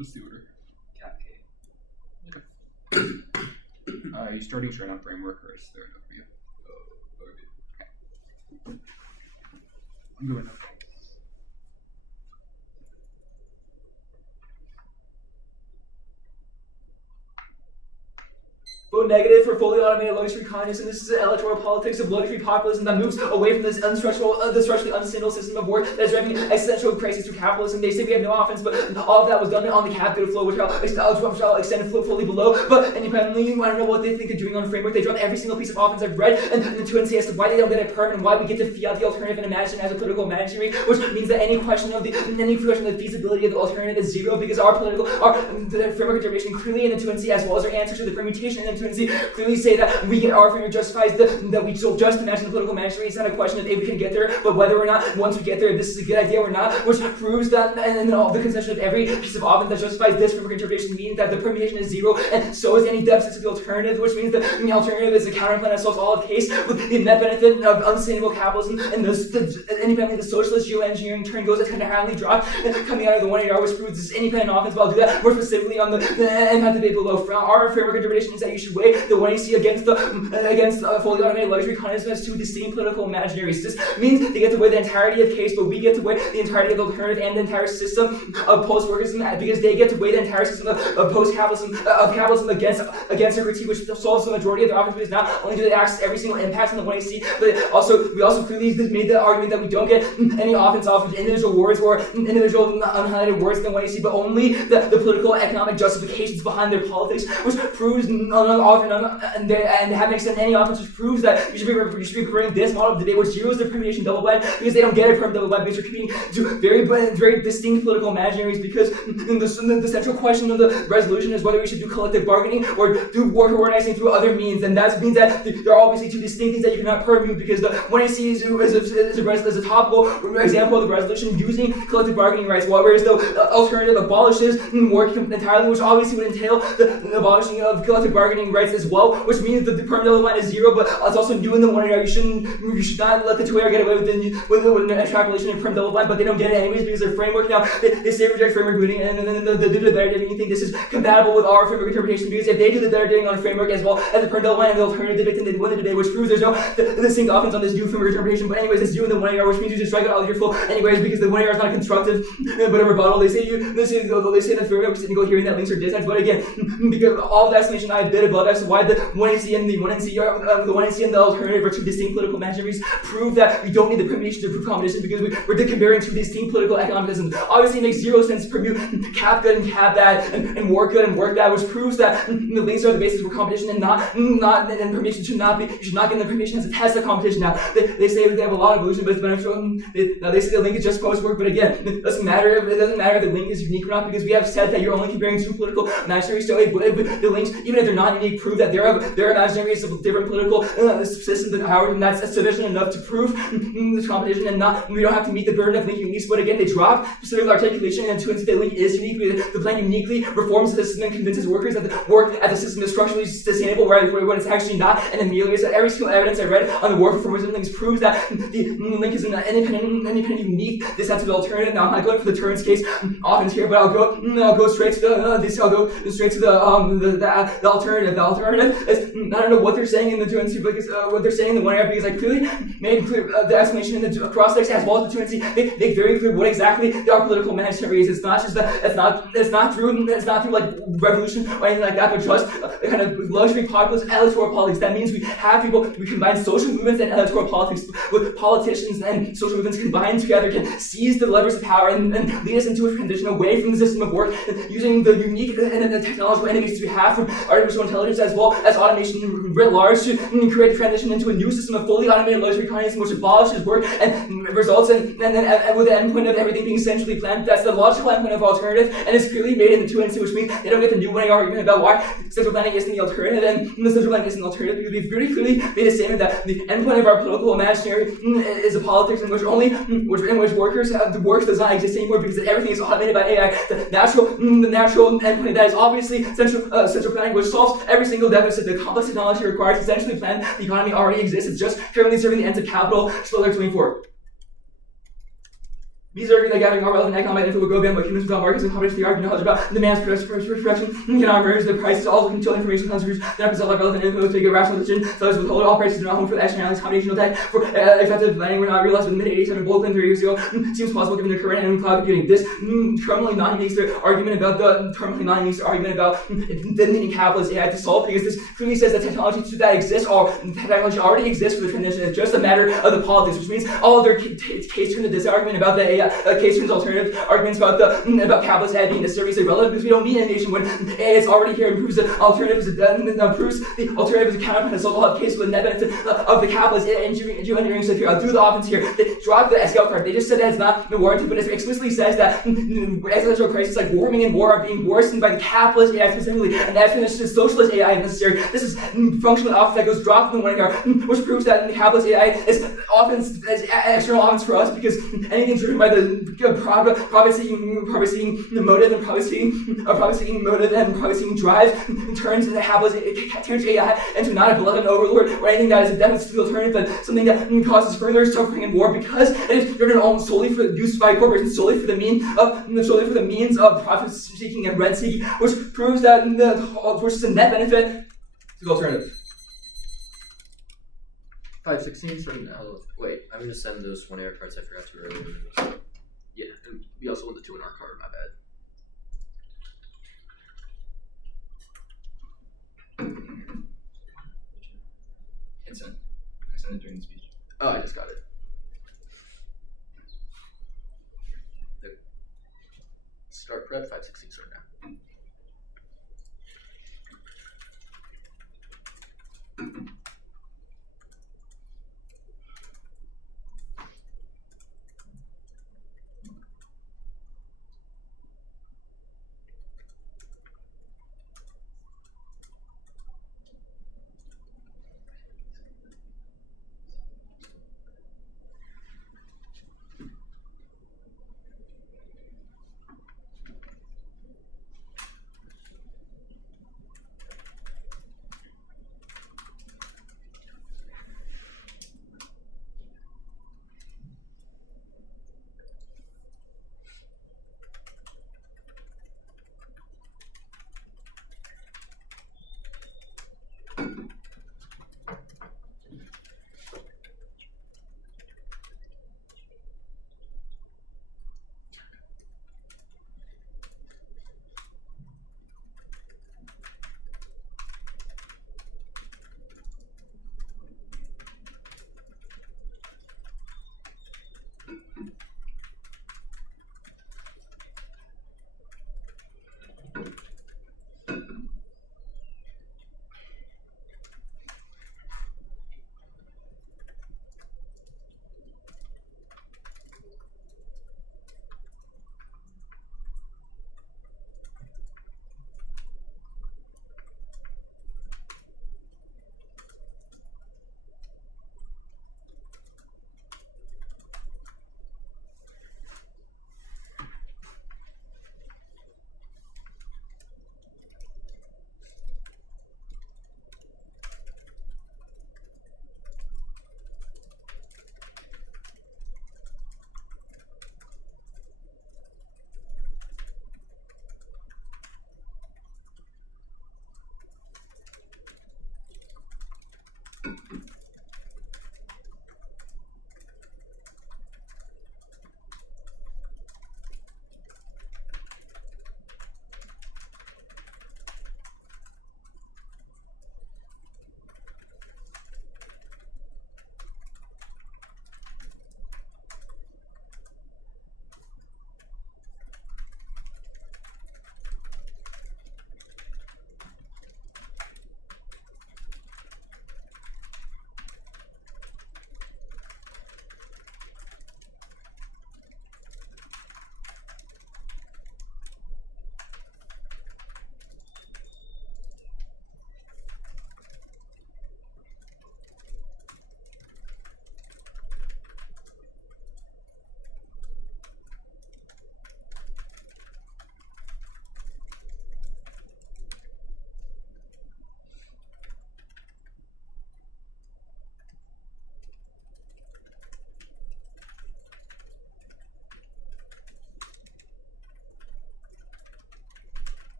What's the order? Cap K. Are you starting showing up framework or is there enough for you? Okay. I'm going up. Vote negative for fully automated luxury communism. This is the electoral politics of luxury populism that moves away from this the structurally unsustainable system of work that is driving existential crisis through capitalism. They say we have no offense, but all of that was done on the cap good flow, which I'll extend fully below. But independently, I don't know what they think they're doing on framework. They drop every single piece of offense I've read and to and see as to why they don't get a perm and why we get to fiat the alternative and imagine it as a political imaginary, which means that any question of the feasibility of the alternative is zero because the framework interpretation clearly in the 2NC as well as our answer to the permutation in the 2NC clearly say that we get our framework justifies that we so just imagine the political imaginary. It's not a question of if we can get there, but whether or not once we get there, this is a good idea or not, which proves that and all the concession of every piece of offense that justifies this framework interpretation means that the permutation is zero, and so is any deficits of the alternative, which means that the alternative is a counterplan that solves all of case with the net benefit of unsustainable capitalism, and independently the socialist geoengineering turn goes entirely dropped coming out of the 180R, which proves this independent offense. But I'll do that more specifically on the impact debate below. Our framework interpretation is that you should weigh the 180 against fully automated luxury communism as two distinct political imaginaries. This means they get to weigh the entirety of case, but we get to weigh the entirety of the alternative and the entire system of post-workism because they get to weigh the entire system of post-capitalism against a critique which solves the majority of their offense, because not only do they access every single impact in the 180, but we also clearly made the argument that we don't get any offense off of individual words or individual unhighlighted words in the 180, but only the political economic justifications behind their politics, which proves and they haven't extended any offense, which proves that you should be preferring this model of debate, which zeros the permutation double blind, because they don't get a perm double blind, because you're competing to very distinct political imaginaries, because the central question of the resolution is whether we should do collective bargaining or do worker organizing through other means, and that means that there are obviously two distinct things that you cannot permute, because the 180 is a topical example of the resolution using collective bargaining rights, whereas the alternative abolishes work entirely, which obviously would entail the abolishing of collective bargaining rights as well, which means that the perm double line is zero, but it's also new in the 180R. You should not let the 2AR get away with an extrapolation in perm double line, but they don't get it anyways because their framework now, they say reject framework routing, and then they do the better digging. You think this is compatible with our framework interpretation, because if they do the better digging on a framework as well as the perm double line and the alternative debate, then they win the debate, which proves there's no distinct offense on this new framework interpretation. But anyways, it's due in the 180R, which means you just strike it out of your full anyways, because the 180R is not constructive, but a rebuttal. They say that framework is go hearing that links are distance, but again, because all the explanation I did above as to why the 180 and the 180 and the alternative are two distinct political imaginaries prove that we don't need the permutation to prove competition, because we're comparing two distinct political economicisms. Obviously, it makes zero sense to permute cap good and cap bad and work good and work bad, which proves that the links are the basis for competition and and permutation should not be. You should not get the permutation as a test of competition. Now they say that they have a lot of illusion, but it's beneficial. Now they say the link is just post work, but again, it doesn't matter if the link is unique or not, because we have said that you're only comparing two political imaginaries. So if the links, even if they're not unique, prove that they're imaginaries of different political systems than ours, and that's sufficient enough to prove this competition, and we don't have to meet the burden of linking unique. But again, they drop specific articulation and to the link is unique. The plan uniquely reforms the system and convinces workers that the system is structurally sustainable, when it's actually not, and ameliorates that. Every single evidence I read on the work performance of links proves that the link is an independent, unique, dissensible alternative. Now I'm not going for the Turns case offense here, but I'll go straight to the alternative. The alternative is, I don't know what they're saying in the 2NC, because what they're saying in the 1AR, because I clearly made clear the explanation in the cross-text as well as the 2NC. They make very clear what exactly our political imaginary is. It's not just it's not through like revolution or anything like that, but just a kind of luxury populist electoral politics. That means we combine social movements and electoral politics with politicians, and social movements combined together can seize the levers of power and lead us into a transition away from the system of work, using the unique and the technological enemies we have from artificial intelligence as well as automation writ large to create a transition into a new system of fully automated luxury communism, which abolishes work and results in and with the endpoint of everything being centrally planned. That's the logical endpoint of alternative, and it's clearly made in the 2NC, which means they don't get the new 1AR argument about why central planning isn't the alternative, and the central planning isn't the alternative, because we've very clearly made a statement that the endpoint of our political imaginary is a politics in which workers the work does not exist anymore, because everything is automated by AI. The natural endpoint that is obviously central planning, which solves every single deficit. The complex technology required to centrally plan the economy already exists. It's just currently serving the ends of capital. Spiller 24. These are the gathering all relevant economic info will go beyond what humans without markets and competence, the argument knowledge about demands, production, cannot merge the prices, all of until information contributes that present relevant info to make a rational decision. So as withhold all prices do not home for the externalities, combinational tech for effective planning were not realized within mid-87 bold claim 3 years ago. Seems plausible given the current and cloud computing. This terminally non-unique argument about the needing capitalist AI to solve because this clearly says that technology that exists or technology already exists for the transition. It's just a matter of the politics, which means all other case turn to this argument about the AI, case turns alternative arguments about capitalist AI being necessarily irrelevant because we don't need innovation when AI is already here and proves the alternative is a counterpoint and so-called case with the net benefit of the capitalist engineering. So if you're do the offense here, they drop the SQL card. They just said that it's not warranted, but it explicitly says that existential crises like warming and war are being worsened by the capitalist AI specifically, and that's when this socialist AI is necessary. This is functional offense that goes dropped in the one here, which proves that the capitalist AI is offense as external offense for us because anything driven by the profit-seeking motive and profit-seeking drive turns AI into not a beloved overlord or anything that is a deficit alternative, but something that causes further suffering and war because it is driven almost solely for use by corporations, solely for the means of profit-seeking and rent-seeking, which proves that which is a net benefit to the alternative. 516 starting now. Oh, wait, I'm gonna send those 1 error cards I forgot to earlier. Yeah, and we also want the 2 in our card, my bad. It's sent. I sent it during the speech. Oh, I just got it. Start prep, 516 start now.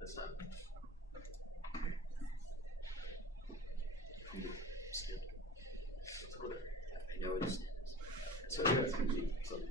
This time. Let's go there. I know what this is. So yeah, it's gonna be something.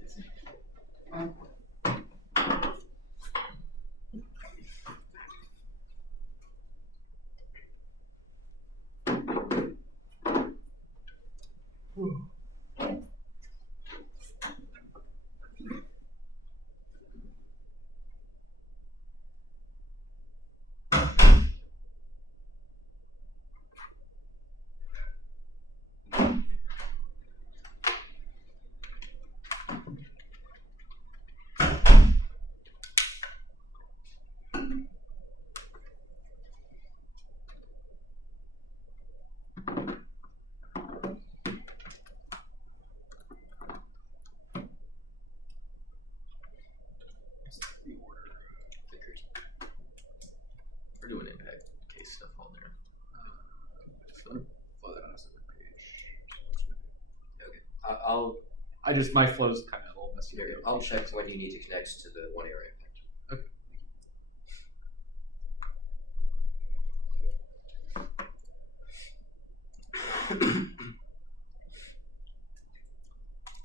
We're doing impact case stuff on there. Just gonna flow that on a separate page. Okay. My flow's kind of a little messy. Here, I'll check when you need to connect to the one area impact.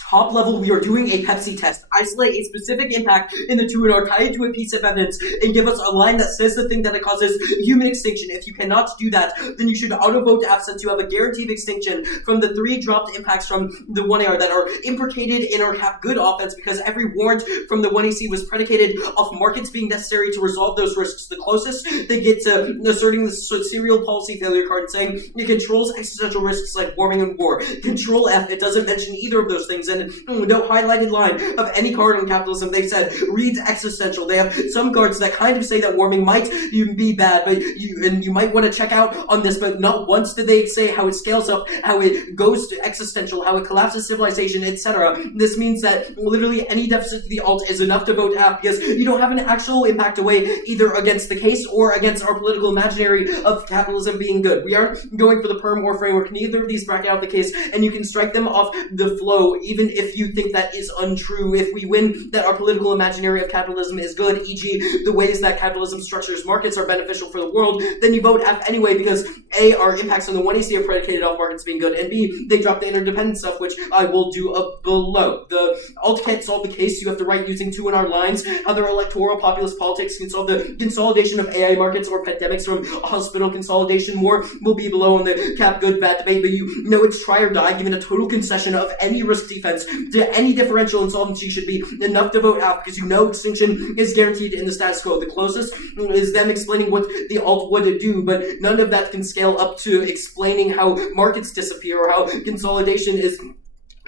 Top level, we are doing a Pepsi test. Isolate a specific impact in the 2NR, tie it to a piece of evidence, and give us a line that says the thing that it causes human extinction. If you cannot do that, then you should auto-vote F, since you have a guarantee of extinction from the 3 dropped impacts from the 1AR that are implicated in our cap good offense, because every warrant from the 1AC was predicated off markets being necessary to resolve those risks. The closest they get to asserting the serial policy failure card and saying it controls existential risks like warming and war. Control F, it doesn't mention either of those things, and no highlighted line of any card on capitalism they've said reads existential. They have some cards that kind of say that warming might even be bad, but you might want to check out on this, but not once did they say how it scales up, how it goes to existential, how it collapses civilization, etc. This means that literally any deficit to the alt is enough to vote F, because you don't have an actual impact away either against the case or against our political imaginary of capitalism being good. We are going for the perm or framework. Neither of these bracket out the case, and you can strike them off the flow, even if you think that is untrue. If we win that our political imaginary of capitalism is good, e.g. the ways that capitalism structures markets are beneficial for the world, then you vote F anyway, because A, our impacts on the 1AC are predicated off markets being good, and B, they drop the interdependent stuff, which I will do up below. The alt can't solve the case. You have to write using 2NR lines how their electoral populist politics can solve the consolidation of AI markets or pandemics from hospital consolidation. More will be below on the cap good bad debate, but you know it's try or die, given a total concession of any risk defense to any differential insolvency should be enough to vote out, because you know extinction is guaranteed in the status quo. The closest is them explaining what the alt would do, but none of that can scale up to explaining how markets disappear or how consolidation is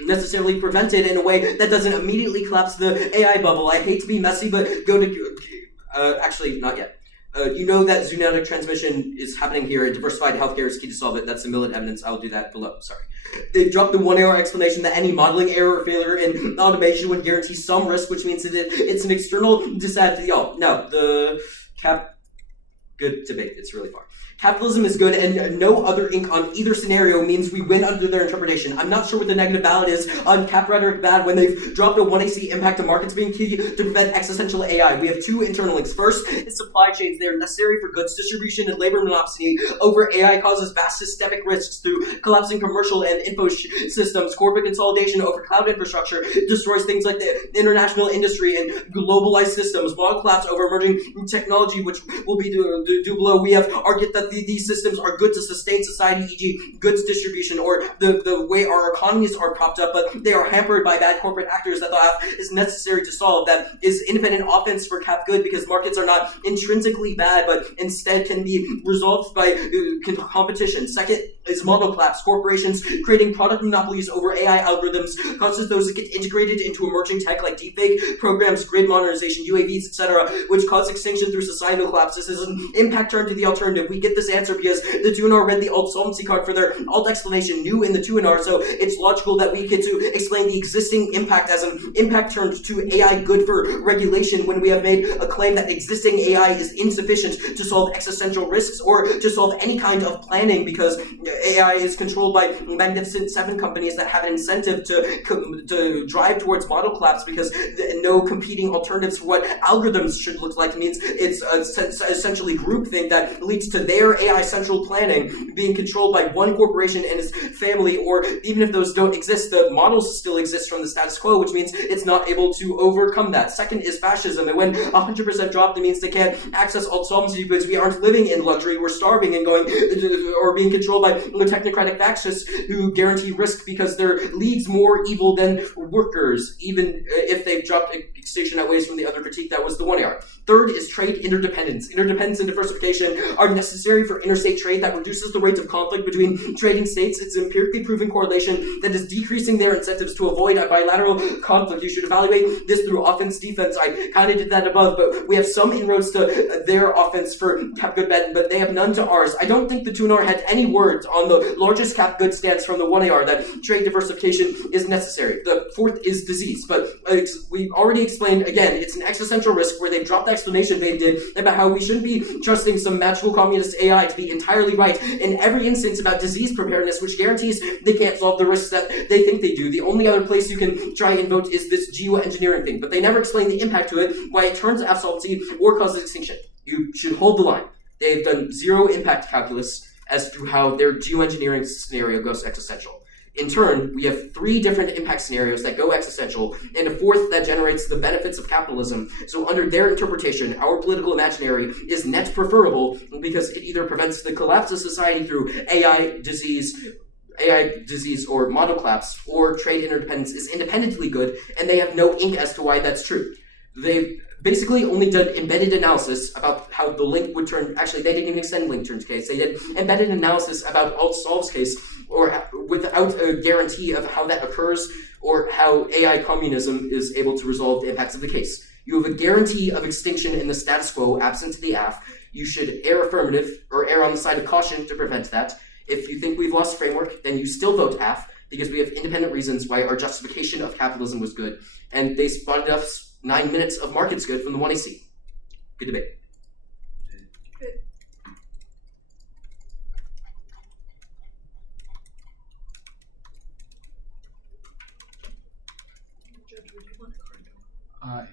necessarily prevented in a way that doesn't immediately collapse the AI bubble. I hate to be messy, but go to actually not yet. You know that zoonotic transmission is happening here, and diversified healthcare is key to solve it. That's the millet evidence. I'll do that below. Sorry. They've dropped the 1AR explanation that any modeling error or failure in automation would guarantee some risk, which means that it's an external disadvantage to the alt. No, the cap... Good debate. It's really far. Capitalism is good, and no other ink on either scenario means we win under their interpretation. I'm not sure what the negative ballot is on cap rhetoric bad when they've dropped a 1AC impact to markets being key to prevent existential AI. We have 2 internal links. First is supply chains. They are necessary for goods distribution and labor monopoly over AI causes vast systemic risks through collapsing commercial and info systems. Corporate consolidation over cloud infrastructure destroys things like the international industry and globalized systems. Model collapse over emerging technology, which will be below, we have argued that these systems are good to sustain society, e.g. goods distribution, or the way our economies are propped up, but they are hampered by bad corporate actors that the half is necessary to solve. That is independent offense for cap good, because markets are not intrinsically bad, but instead can be resolved by competition. Second is model collapse. Corporations creating product monopolies over AI algorithms causes those to get integrated into emerging tech like deepfake programs, grid modernization, UAVs, etc., which cause extinction through societal collapse. This is an impact turn to the alternative. We get this answer because the 2NR read the alt solvency card for their alt explanation new in the 2NR, so it's logical that we get to explain the existing impact as an impact turned to AI good for regulation when we have made a claim that existing AI is insufficient to solve existential risks or to solve any kind of planning, because AI is controlled by Magnificent Seven companies that have an incentive to drive towards model collapse, because no competing alternatives for what algorithms should look like means it's essentially groupthink that leads to their AI central planning being controlled by one corporation and its family, or even if those don't exist, the models still exist from the status quo, which means it's not able to overcome that. Second is fascism, and when 100% dropped, it means they can't access alt solvency because we aren't living in luxury, we're starving and going or being controlled by technocratic fascists who guarantee risk because they're leagues more evil than workers, even if they've dropped extinction outweighs from the other critique that was the 1AR. Third is trade interdependence. Interdependence and diversification are necessary for interstate trade that reduces the rate of conflict between trading states. It's empirically proven correlation that is decreasing their incentives to avoid a bilateral conflict. You should evaluate this through offense, defense. I kind of did that above, but we have some inroads to their offense for cap good bet, but they have none to ours. I don't think the 2NR had any words on the largest cap good stance from the 1AR that trade diversification is necessary. The fourth is disease, but we already explained, again, it's an existential risk where they've dropped the explanation they did about how we shouldn't be trusting some magical communist AI to be entirely right in every instance about disease preparedness, which guarantees they can't solve the risks that they think they do. The only other place you can try and vote is this geoengineering thing, but they never explain the impact to it, why it turns absolvency or causes extinction. You should hold the line. They've done zero impact calculus as to how their geoengineering scenario goes existential. In turn, we have 3 different impact scenarios that go existential, and a fourth that generates the benefits of capitalism. So under their interpretation, our political imaginary is net preferable because it either prevents the collapse of society through AI, disease, or model collapse, or trade interdependence is independently good, and they have no ink as to why that's true. They've basically only done embedded analysis about how the link would turn. Actually, they didn't even extend link turns case. They did embedded analysis about alt solves case, or without a guarantee of how that occurs or how AI communism is able to resolve the impacts of the case. You have a guarantee of extinction in the status quo absent the AF. You should err affirmative or err on the side of caution to prevent that. If you think we've lost framework, then you still vote AF because we have independent reasons why our justification of capitalism was good. And they spotted us 9 minutes of markets good from the 1AC. Good debate. I am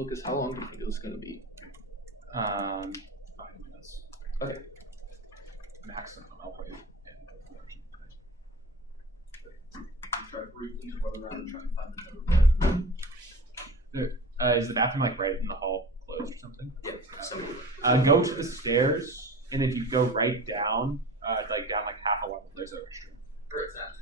Lucas, how long do you think this is going to be? 5 minutes. Okay. Maximum. I'll probably end the production. Try briefly to whether or not try and find another Is the bathroom like right in the hall closed or something? Yep. Go to the stairs, and if you go right down, like half a level, there's a restroom. Where it's at.